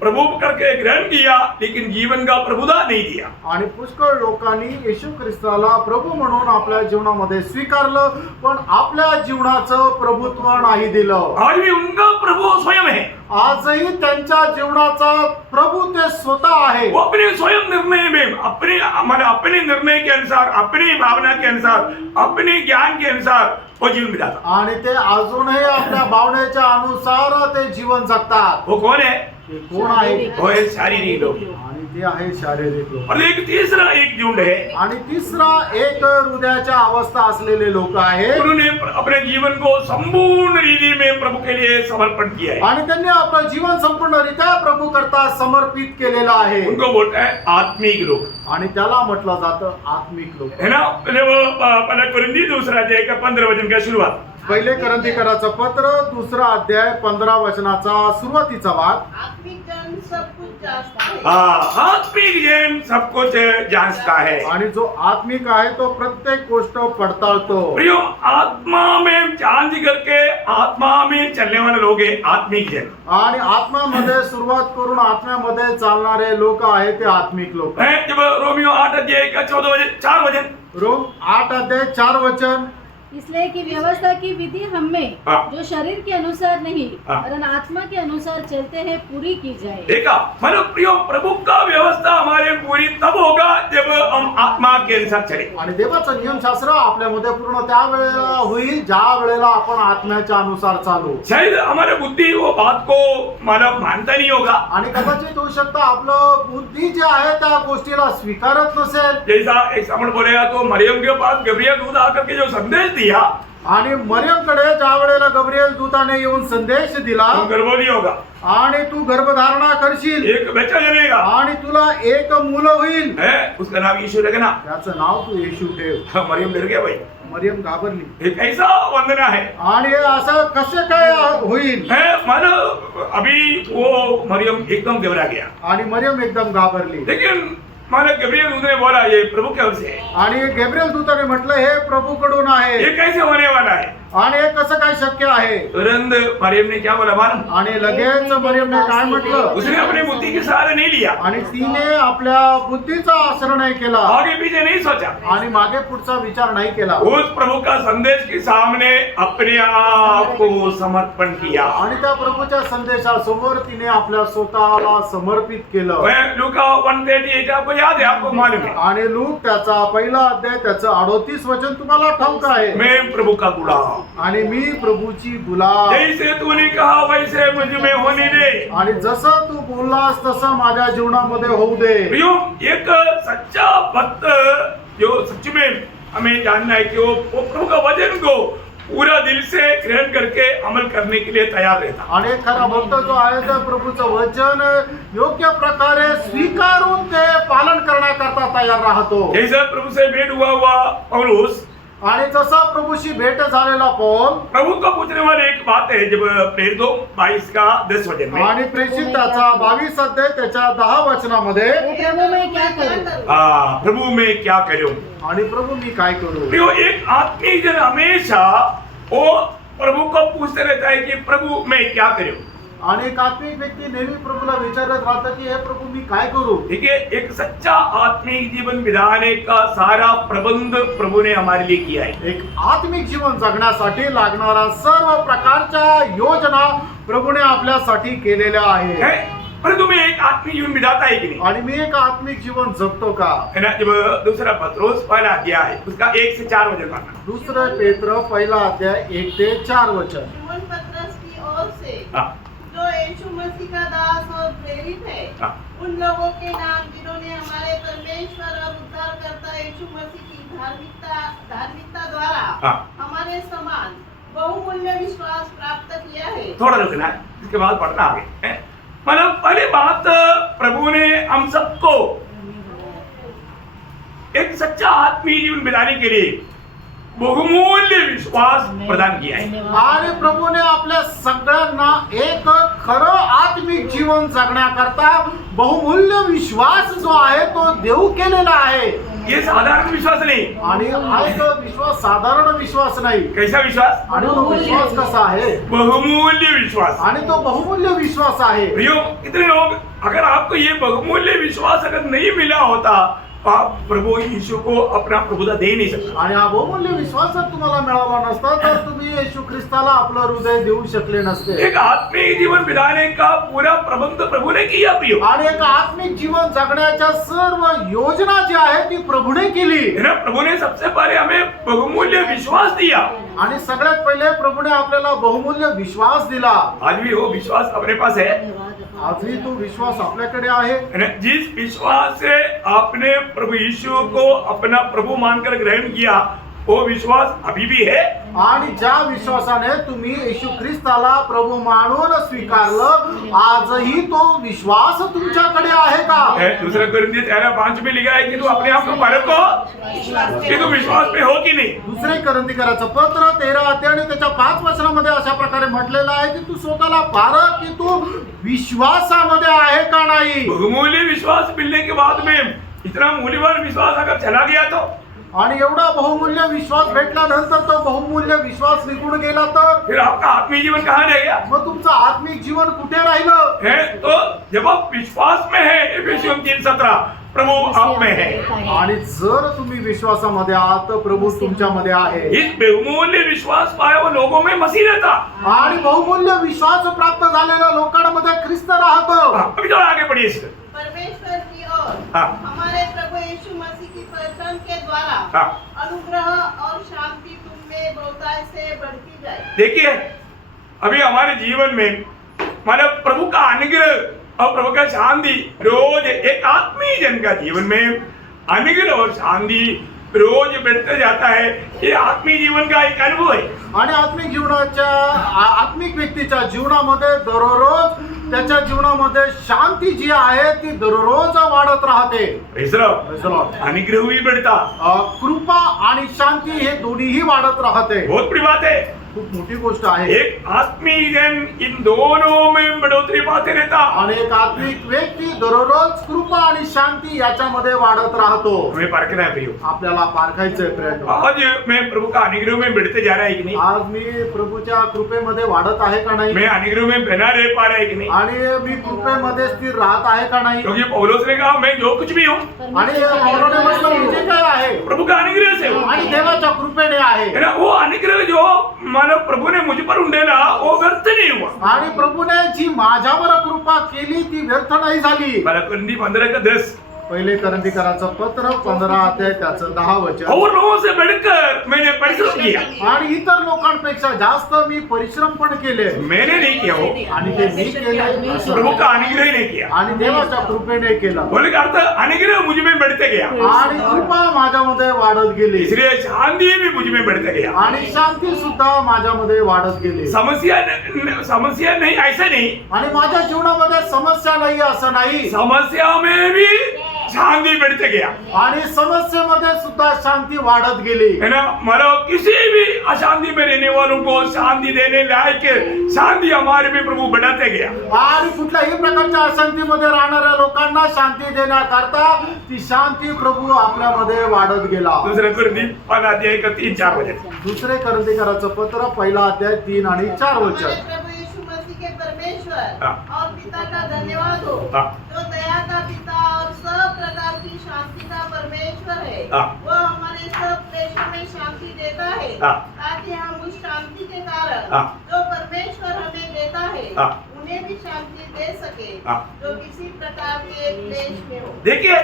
प्रभु करके ग्रहण किया, लेकिन जीवन का प्रभुता नहीं दिया. आणि पुष्कळ लोकांनी येशू ख्रिस्ताला प्रभू म्हणून आपल्या जीवनामध्ये स्वीकारलं, पण आपल्या जीवनाचं प्रभुत्व नाही दिलं. आज भी उनका प्रभु स्वयं है. आजही त्यांच्या जीवनाचा प्रभू ते स्वतः आहे. वो अपने स्वयं निर्णय में अपने निर्णय के अनुसार, अपनी भावना के अनुसार, अपने ज्ञान के अनुसार वो जीवन बिताता. आणि ते अजूनही आपल्या भावनेच्या अनुसार ते जीवन जगतात. वो कौन है, ते कोण आहे, वो है शारीरिक लोग. आणि हे आहे शारीरिक लोक. और एक तीसरा एक झुंड है, आणि तिसरा एक हृदयाच्या अवस्था असलेले लोक आहेत. उन्होंने अपने जीवन को संपूर्ण रीति में प्रभु के लिए समर्पण किया है. आणि त्यांनी आपलं जीवन संपूर्णरित्या प्रभु करता समर्पित केलेलं आहे. उनको बोलता है आत्मिक लोग, आणि त्याला म्हटलं जातं आत्मिक लोक. है ना. पहला कुरिन्थी दूसरा अध्याय का 15 वचन का शुरुआत. पहिले करंथीकराचं पत्र 2 अध्याय 15 वचनाचा सुरुवातीचा भाग. आत्मिक जन सब कुछ जांचता है. आत्मिक जन सब कुछ जांचता है. आणि जो आत्मिक आहे तो प्रत्येक गोष्ट पडताळतो. प्रियो, आत्मा में जांच करके आत्मा में चलने वाले लोग हैं आत्मिक जन. आणि आत्म्यामध्ये सुरुवात करून आत्म्यामध्ये चालणारे लोक आहेत ते आत्मिक लोक. है जब रोमियो 8 अध्याय का 14 वचन 4 वचन. रोम 8 अध्याय 4 वचन. इसलिए कि व्यवस्था की विधि हमें हाँ। जो शरीर के अनुसार नहीं हाँ। वरन आत्मा के अनुसार चलते हैं पूरी की जाए. देखा, मतलब प्रियो, प्रभु का व्यवस्था हमारे पूरी तब होगा जब हम आत्मा के अनुसार चले. आणि देवाचं नियमशास्त्र आपल्यामध्ये पूर्ण त्या वेळेला होईल ज्या वेळेला आपण आत्म्याच्या अनुसार चालू. शायद हमारे बुद्धि वो बात को मतलब मानता नहीं होगा. आणि कदाचित होऊ शकतं आपलं बुद्धी जे आहे त्या गोष्टीला स्वीकारत नसेल. जैसा एक समण बोलेगा तो मरियम के पास गब्रियल दूत आकर के जो संदेश दिया, आणि मरियमकडे ज्या वेळेला गब्रिएल दूताने येऊन संदेश दिला तो गर्भवती होगा, आणि तू गर्भधारणा करशील एक बच्चा जनेगा, आणि तुला एक मुलं होईल, है उसका नाम यीशु रखना. त्याचं नाव तू येशू ठेव. मरियम डर गया भाई, मरियम घाबरली. एक ऐसा वंदना है. आणि हे असं कसं काय होईल. है मानो अभी वो मरियम एकदम घबरा गया. आणि मरियम एकदम घाबरली. लेकिन मानो गब्रियल दूत ने बोला ये प्रभु की ओर से है. आणि गब्रिएल दूताने म्हटलं हे प्रभूकडून आहे. ये कैसे होने वाला है. आणि हे कसं काय शक्य आहे. तुरंत मरियम ने क्या बोला मालूम. आणि लगेच मरियमने काय म्हटलं. उसने अपनी बुद्धि के सहारा नहीं लिया, आणि तिने आपल्या बुद्धीचा आश्रय नाही केला, आगे पीछे नहीं सोचा, आणि मागे पुढचा विचार नाही केला. उस प्रभु का संदेश के सामने अपने आप को समर्पण किया. आणि त्या प्रभूच्या संदेशासमोर तिने आपल्या स्वतःला समर्पित केलं. वह लूका 1:38 आपको याद है, आपको मालूम है. आणि लूक त्याचा पहिला अध्याय त्याचं 38 वचन तुम्हाला ठाऊक आहे. मैं प्रभु का गुलाम, आणि मी प्रभूची गुलाम. जैसे तूने कहा वैसे मुझ में होने दे. आणि जसं तू बोललास तसं माझ्या जीवनामध्ये होऊ दे. प्रियो, एक सच्चा भक्त जो सच में हमें जानना है कि वो प्रभु का वचन को पूरा दिल से ग्रहण करके अमल करने के लिए तैयार रहता. आणि खरा भक्त जो आहे तर प्रभूचं वचन योग्य प्रकारे स्वीकारून ते पालन करण्याकरता तयार राहतो. जैसे प्रभु से भेंट हुआ पौलुस, आणि जसा प्रभूशी भेट झालेला पौल प्रभु को पूछने वाली एक बात है जब प्रेरितों 22 का 10 वचन में, आणि प्रेषित त्याचा 22 अध्याय त्याच्या 10 वचनामध्ये हे प्रभु मैं क्या करूं. प्रभु में क्या करूं. आणि प्रभू मी काय करू. प्रियो, एक आत्मिक जन हमेशा वो प्रभु को पूछते रहता है कि प्रभु मैं क्या करूं. आणि एक आत्मिक व्यक्ती नेहमी प्रभूला विचारत राहतं की हे प्रभू मी काय करू. देखिए, एक सच्चा आत्मिक जीवन बिताने का सारा प्रबंध प्रभु ने हमारे लिए किया है. एक आत्मिक जीवन जगण्यासाठी लागणारा सर्व प्रकारच्या योजना प्रभूने आपल्यासाठी केलेल्या आहेत. है? परंतु मैं एक आत्मिक जीवन बिताता है कि नहीं. आणि मी एक आत्मिक जीवन जगतो का. है ना. जब दूसरा पत्रोस पहला अध्याय उसका 1 से 4 वचन पढ़ना. दुसरं पेत्र पहिला अध्याय 1 ते 4 वचन. शिमोन पतरस की ओर से हाँ. जो यीशु मसीह का दास और प्रेरित है, हाँ. उन लोगों के नाम जिन्होंने हमारे परमेश्वर और उद्धारकर्ता यीशु मसीह की धार्मिकता द्वारा हाँ. हमारे समान बहुमूल्य विश्वास प्राप्त किया है. थोड़ा रुकना है, इसके बाद पढ़ना आगे. है? मतलब पहली बात, प्रभु ने हम सबको एक सच्चा आत्मीय जीवन बिताने के लिए बहुमूल्य विश्वास प्रदान किया है. आणि प्रभूने आपल्या सगळ्यांना एक खरं आत्मिक जीवन जगण्याकरता बहुमूल्य विश्वास जो आहे तो देऊ केलेला आहे. ये साधारण विश्वास नहीं. आणि हा एक विश्वास साधारण विश्वास नाही. कैसा विश्वास. आणि तो विश्वास कसा आहे. बहुमूल्य विश्वास. आणि तो बहुमूल्य विश्वास आहे. प्रियो, इतने लोग, अगर आपको ये बहुमूल्य विश्वास अगर नहीं मिला होता तो आप प्रभु यीशु को अपना प्रभुता दे नहीं सकते. आणि हा बहुमूल्य विश्वास जर तुम्हाला मिळाला नसता तर तुम्ही तुम्ही येशू ख्रिस्ताला आपलं हृदय देऊ शकले नसते. एक आत्मिक जीवन बिताने का पूरा प्रबंध प्रभु ने किया प्रियो. आणि एक आत्मिक जीवन जगण्याच्या सर्व योजना जी आहे ती प्रभूने केली. है ना, प्रभु ने सबसे पहले हमें बहुमूल्य विश्वास दिया. आणि सगळ्यात पहिले प्रभूने आपल्याला बहुमूल्य विश्वास दिला. आज भी वो विश्वास अपने पास है. आजही तो विश्वास आपल्याकडे आहे. है ना, जिस विश्वास से आपने प्रभु यीशु को अपना प्रभु मानकर ग्रहण किया वो विश्वास अभी भी है. आणि ज्या विश्वासाने तुम्ही येशू ख्रिस्ताला प्रभू मानून स्वीकारलं आजही तो विश्वास तुमच्याकडे आहे का? दूसरा कोरिन्थियों 13:5 में लिखा है कि तू अपने आप को परखो कि तू विश्वास पे हो कि नहीं. दुसरे कोरिन्थिकराचं पत्र 13 अध्याय आणि त्याच्या 5 वचनामध्ये अशा प्रकारे म्हटलेलं आहे की तू स्वतःला पारख की तू विश्वासामध्ये आहे का नाही. बहुमूल्य विश्वास मिलने के बाद में इतना मूल्यवान विश्वास अगर चला गया तो, आणि एवढा बहुमूल्य विश्वास भेटल्यानंतर तो बहुमूल्य विश्वास निघून गेला तर फिर आपका आत्मीय जीवन कहाँ रह गया मग तुमचं आत्मिक जीवन कुठे राहिलं. है. तो जब आप विश्वास में है, एफेसियों 3:17, प्रभु आप में है. आणि जर तुम्ही विश्वासामध्ये आहात तर प्रभू तुमच्यामध्ये आहे. इस बहुमूल्य विश्वास पाए वो लोगों में मसीह रहता. आणि बहुमूल्य विश्वास प्राप्त झालेल्या लोकांमध्ये ख्रिस्त राहतो. अभी थोड़ा आगे बढ़िए इससे. परमेश्वर की ओर हाँ. हमारे प्रभु यीशु मसीह की पहचान के द्वारा हाँ. अनुग्रह और शांति तुम में बहुतायत से बढ़ती जाए. देखिए, अभी हमारे जीवन में मतलब प्रभु का अनुग्रह और प्रभु का शांति रोज एक आत्मीय जन का जीवन में अनुग्रह और शांति रोज बढ़ते जाता है. ये आत्मीय जीवन का एक अनुभव है. आणि आत्मिक जीवनाच्या आत्मिक व्यक्तीच्या जीवनामध्ये दररोज त्याच्या जीवनामध्ये शांती जी आहे ती दररोज वाढत राहते. Praise the Lord. अनुग्रह भी बढ़ता. कृपा आणि शांती हे दोन्हीही वाढत राहते. बहुत बड़ी बात है. खूप मोठी गोष्ट आहे. एक आत्मीय जन इन दोनों में बढ़ोतरी पाते रहता. आणि एक आत्मिक व्यक्ती दररोज कृपा आणि शांती याच्यामध्ये वाढत राहतो. हमें परखना है प्रियो. आपल्याला पारखायचंय फ्रेंड. आज मैं प्रभु का अनुग्रह में बढ़ते जा रहा है कि नहीं. आज मी प्रभूच्या कृपेमध्ये वाढत आहे का नाही. मैं अनुग्रह में बना रह पा रहा है कि नहीं. आणि मी कृपेमध्ये स्थिर राहत आहे का नाही. क्योंकि पौलुस ने कहा मैं जो कुछ भी हूँ आणि पौलाने म्हटलं म्हणजे काय आहे प्रभु का अनुग्रह से हूँ. आणि देवाच्या कृपेने आहे. है ना, वो अनुग्रह जो मानव प्रभु ने मुझ पर उंडेला वो व्यर्थ नहीं हुआ. आणि प्रभूने जी माझ्यावर कृपा केली ती व्यर्थ नाही झाली. मला कोरिन्थी 15:10 पहिले कोरिन्थीकराचं पत्र 15 अध्याय त्याचं 10 वचन. और लोगों से बढ़कर मैंने परिश्रम किया. आणि इतर लोकांपेक्षा जास्त मी परिश्रम पण केले. मैंने नहीं किया वो, आणि ते मी केले असं. प्रभु का अनुग्रह नहीं किया. आणि देवाच्या कृपेने केलं. बोले का अर्थ अनुग्रह मुझ में बढ़ते गया. आणि कृपा माझ्यामध्ये वाढत गेली. इसलिए शांति भी मुझ में बढ़ते गया. आणि शांती सुद्धा माझ्यामध्ये वाढत गेली. समस्या नहीं ऐसा नहीं. आणि माझ्या जीवनामध्ये समस्या नाही असं नाही. समस्या में भी शांति बढ़ते गया. आणि समस्येमध्ये सुद्धा शांती वाढत गेली. है ना, मतलब किसी भी अशांति में रहने वालों को शांति देने लायक शांति हमारे में प्रभु बढ़ाते गया. आणि कुठल्याही प्रकारच्या अशांतीमध्ये राहणाऱ्या लोकांना शांती देण्याकरता ती शांती प्रभू आपल्यामध्ये वाढत गेला. दूसरा कोरिन्थी 3:4 वचन. दुसरे कोरिन्थीकराचं पत्र 1 अध्याय 3 आणि 4 हमारे वचन. प्रभु यीशु मसीह के परमेश्वर हाँ. और पिता का धन्यवाद हो हाँ. जो दया का पिता और सब प्रकार की शांति का परमेश्वर है. हाँ. वो हमारे सब क्लेशों में शांति देता है हाँ. ताकि हम उस शांति के कारण हाँ. जो परमेश्वर हमें देता है हाँ. उन्हें भी शांति दे सके हाँ. जो किसी प्रकार के क्लेश में हो. देखिए,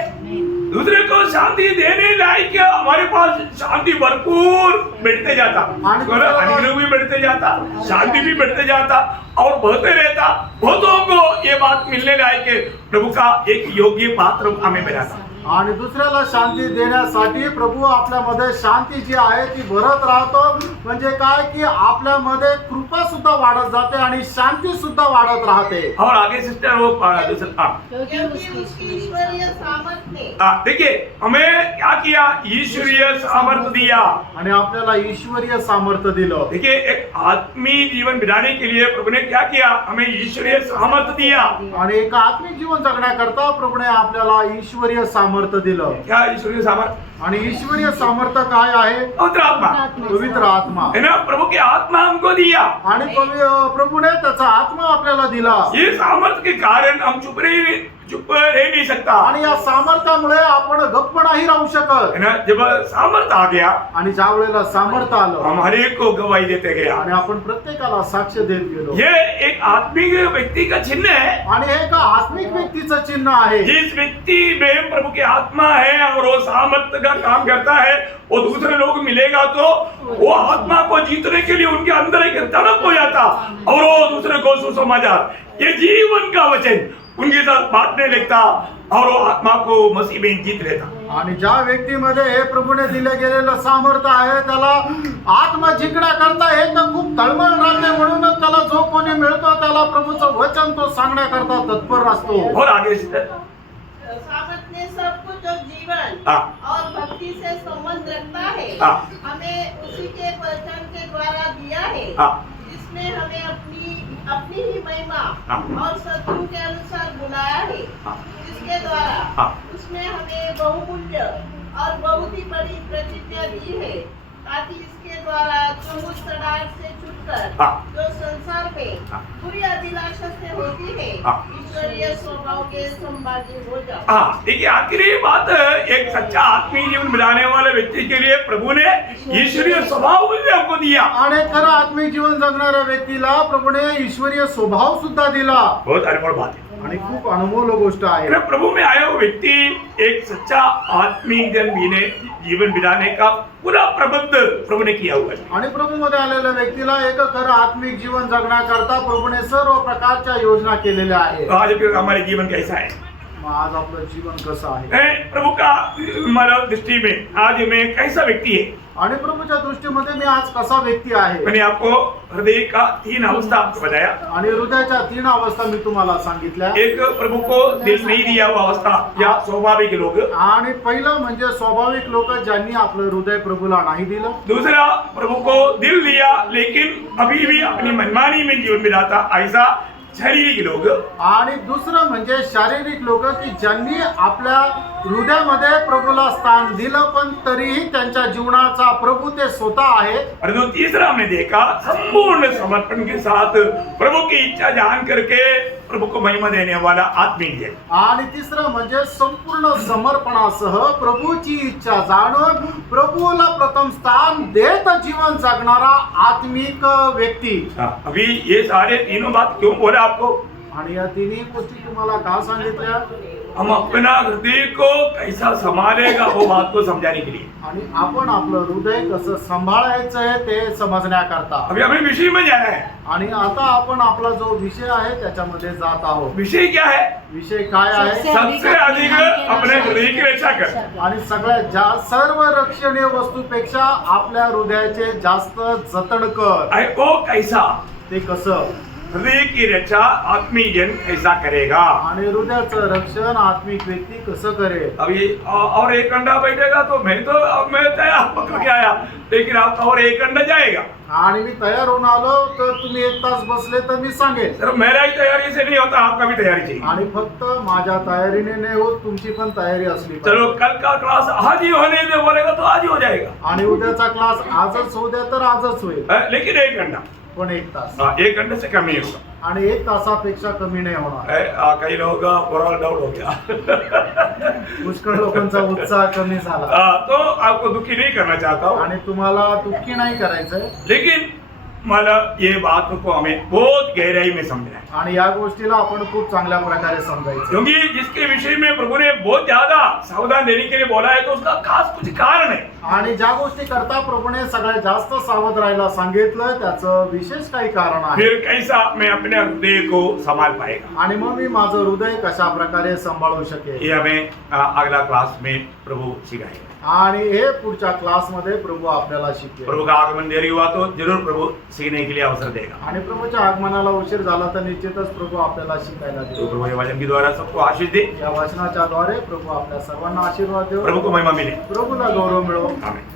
दूसरे को शांति देने लायक हमारे पास शांति भरपूर बढ़ते जाता. अनुग्रह भी बढ़ते जाता, शांति भी बढ़ते जाता और बढ़ते रहता. बहुतों को ये बात मिलने लायक प्रभु का एक योग्य पात्र हमें बनाता. आणि दुसऱ्याला शांती देण्यासाठी प्रभू आपल्यामध्ये शांती जी आहे ती भरत राहतो. म्हणजे काय की आपल्यामध्ये कृपा सुद्धा वाढत जाते आणि शांती सुद्धा वाढत राहते. और आगे सिस्टर वो दूसरा क्योंकि उसकी ईश्वरीय सामर्थ्य ने देखिए हमें क्या किया, ईश्वरीय सामर्थ्य दिया. आणि आपल्याला ईश्वरीय सामर्थ्य दिलं. देखिए, एक आत्मीय जीवन बिताने के लिए प्रभु ने क्या किया, हमें ईश्वरीय सामर्थ्य दिया. आणि एक आत्मिक जीवन जगण्याकरता प्रभूने आपल्याला ईश्वरीय सामर्थ्य दिलं. क्या ईश्वरीय सामर्थ्य. आणि ईश्वरीय सामर्थ्य काय आहे? पवित्र आत्मा पवित्र आत्मा है ना। प्रभु की आत्मा हमको दिया, आणि प्रभूने त्याचा आत्मा आपल्याला दिला ये सामर्थ्य के कारण हम चुप रह नहीं सकता, आणि या सामर्थ्यामुळे आपण गप्प नाही राहू शकत। है ना। जब सामर्थ्य आ गया आणि ज्या वेळेला सामर्थ्य आलं हम हर एक को गवाही देते गया। आणि आपण प्रत्येकाला साक्ष देत गेलो। ये एक आत्मिक व्यक्ति का चिन्ह है। आणि हे एका आत्मिक व्यक्तीचं चिन्ह आहे। जिस व्यक्ति में प्रभु की आत्मा है और वो सामर्थ्य का काम करता है, वो दूसरे लोग मिलेगा तो वो आत्मा को जीतने के लिए उनके अंदर एक तड़प हो जाता और वो दूसरे को सुसमाचार ये जीवन का वचन उनके साथ बांटने लगता और वो आत्मा को मसीह में जीत लेता। आणि ज्या व्यक्तीमध्ये हे प्रभूने दिले गेलेलं सामर्थ्य आहे त्याला आत्मा जिंकण्याकरता हे तर खूप तळमळ राहते, म्हणूनच त्याला जो कोणी मिळतो त्याला प्रभूचं वचन तो सांगण्याकरता तत्पर असतो। और आगे सामर्थ्य ने सब कुछ और जीवन हाँ। और भक्ति से संबंध रखता है, हाँ। हमें उसी के वचन के द्वारा दिया है, हाँ। जिसने हमें अपनी ही महिमा हाँ। और सत्तू के अनुसार बुलाया है, हाँ। जिसके द्वारा हाँ। उसने हमें बहुमूल्य और बहुत ही बड़ी प्रतिज्ञा दी है, ताकि इसके द्वारा चुमुच सड़ाहट से छूटकर हाँ। जो संसार में हाँ। बुरी अभिलाषा से होती है, हाँ। ईश्वरीय स्वभाव के संभागी हो जाओ। हाँ, देखिए आखिरी बात, एक सच्चा आत्मीय जीवन मिलाने वाले व्यक्ति के लिए प्रभु ने ईश्वरीय स्वभाव भी हमको दिया। आणि खरं आत्मिक जीवन जगणाऱ्या व्यक्तीला प्रभूने ईश्वरीय स्वभाव सुद्धा दिला। बहुत अनमोल बात है। आणि खूप अनमोल गोष्ट आहे। अगर प्रभु में आया हुआ व्यक्ति एक सच्चा आत्मिक जीवन बिताने का पूरा प्रबंध प्रभु ने किया हुआ है। आणि प्रभू मध्ये आलेल्या व्यक्तीला एक खरं आत्मिक जीवन जगण्याकरता प्रभूने सर्व प्रकारच्या योजना केलेल्या आहेत। तो आज फिर हमारे जीवन कैसा है? मग आज आपलं जीवन कसं आहे? प्रभु का हमारा दृष्टि में आज में कैसा व्यक्ति है? आणि प्रभूच्या दृष्टीमध्ये मी आज कसा व्यक्ती आहे? मैंने आपको हृदय का 3 अवस्था आपको बताया। आणि हृदयाच्या 3 अवस्था मी तुम्हाला सांगितल्या। एक प्रभु को दिल नहीं दिया हुआ अवस्था या स्वाभाविक लोग, आणि पहिलं म्हणजे स्वाभाविक लोक ज्यांनी आपलं हृदय प्रभूला नाही दिलं। दूसरा प्रभु को दिल दिया लेकिन अभी भी अपनी मनमानी में जीवन बिताता ऐसा शारीरिक लोग। आणि दुसरं म्हणजे शारीरिक लोक की ज्यांनी आपल्या हृदयामध्ये प्रभूला स्थान दिलं पण तरीही त्यांच्या जीवनाचा प्रभू ते स्वतः आहे। और जो तीसरा हमने देखा, संपूर्ण समर्पण के साथ प्रभु की इच्छा जान करके प्रभु को महिमा देने वाला आत्मिक है। आणि तिसरं म्हणजे संपूर्ण समर्पणासह प्रभूची इच्छा जाणून प्रभूला प्रथम स्थान देत जीवन जगणारा आत्मिक व्यक्ती। अभी ये सारे तीनों बात क्यों बोला आपको? आणि या तिन्ही गोष्टी तुम्हाला का सांगितल्या? हम अपना हृदय को कैसा संभालेगा वो बात को समझाने के लिए। आणि आपण आपलं हृदय कसं सांभाळायचं आहे ते समजण्याकरता। अभी हमें विषय में जाना है। आणि आता आपण आपला जो विषय आहे त्याच्यामध्ये जात आहोत। विषय क्या है? विषय काय आहे? सबसे अधिक अपने हृदय की रक्षा कर। आणि सगळ्यात जास्त सर्व रक्षणीय वस्तूपेक्षा आपल्या हृदयाचे जास्त जतन कर। वो कैसा? ते कसं? हृदय की रक्षा आत्मीय जन कैसा करेगा? आणि हृदयाचं रक्षण आत्मिक व्यक्ती कसं करेल? अभी और 1 घंटा बैठेगा तो मैं तैयार पकड़ के आया, लेकिन आप और 1 घंटा जाएगा। आणि मी तयार होऊन आलो तर तुम्ही 1 तास बसले तर मी सांगेन। सर मेरा ही तैयारी से नहीं होता, आपका भी तैयारी चाहिए। आणि फक्त माझ्या तयारीने नाही होत, तुमची पण तयारी असली पाहिजे। चलो कल का क्लास आज ही होने दे बोलेगा तो आज ही हो जाएगा। आणि उद्याचा क्लास आजच होऊ द्या तर आजच होईल, लेकिन 1 घंटा, पण 1 तास 1 घंटे से कम नहीं होगा। आणि 1 तासापेक्षा कमी नाही होणार। कई लोगों का मोरल डाउन हो गया। पुष्कळ लोकांचा उत्साह कमी झाला। तो आपको दुखी नहीं करना चाहता हूँ, आणि तुम्हाला दुःखी नाही करायचंय, लेकिन मतलब ये बात को हमें बहुत गहराई में समझना है। आणि या गोष्टीला आपण खूप चांगल्या प्रकारे समजायचं। क्योंकि जिसके विषय में प्रभु ने बहुत ज्यादा सावधान देने के लिए बोला है तो उसका खास कुछ कारण है। आणि ज्या गोष्टी करता प्रभूने सगळ्यात जास्त सावध राहायला सांगितलं त्याचं विशेष काही कारण आहे। फिर कैसा मैं अपने हृदय को संभाल पाएगा? आणि मग मी माझं हृदय कशा प्रकारे सांभाळू शकेल ये हमें अगला क्लास में प्रभु सिखाएगा। आणि हे पुढच्या क्लासमध्ये प्रभू आपल्याला शिकवेल। प्रभु का आगमन देरी हुआ तो जरूर प्रभु सीखने के लिए अवसर देगा। आणि प्रभूच्या आगमनाला उशीर झाला तर निश्चितच प्रभू आपल्याला शिकायला तो देईल। प्रभु ये वचन के द्वारा सबको आशीष दे। या वचनाच्या द्वारे प्रभू आपल्या सर्वांना आशीर्वाद देव। प्रभु को महिमा मिले। प्रभूला गौरव मिळो। आमीन।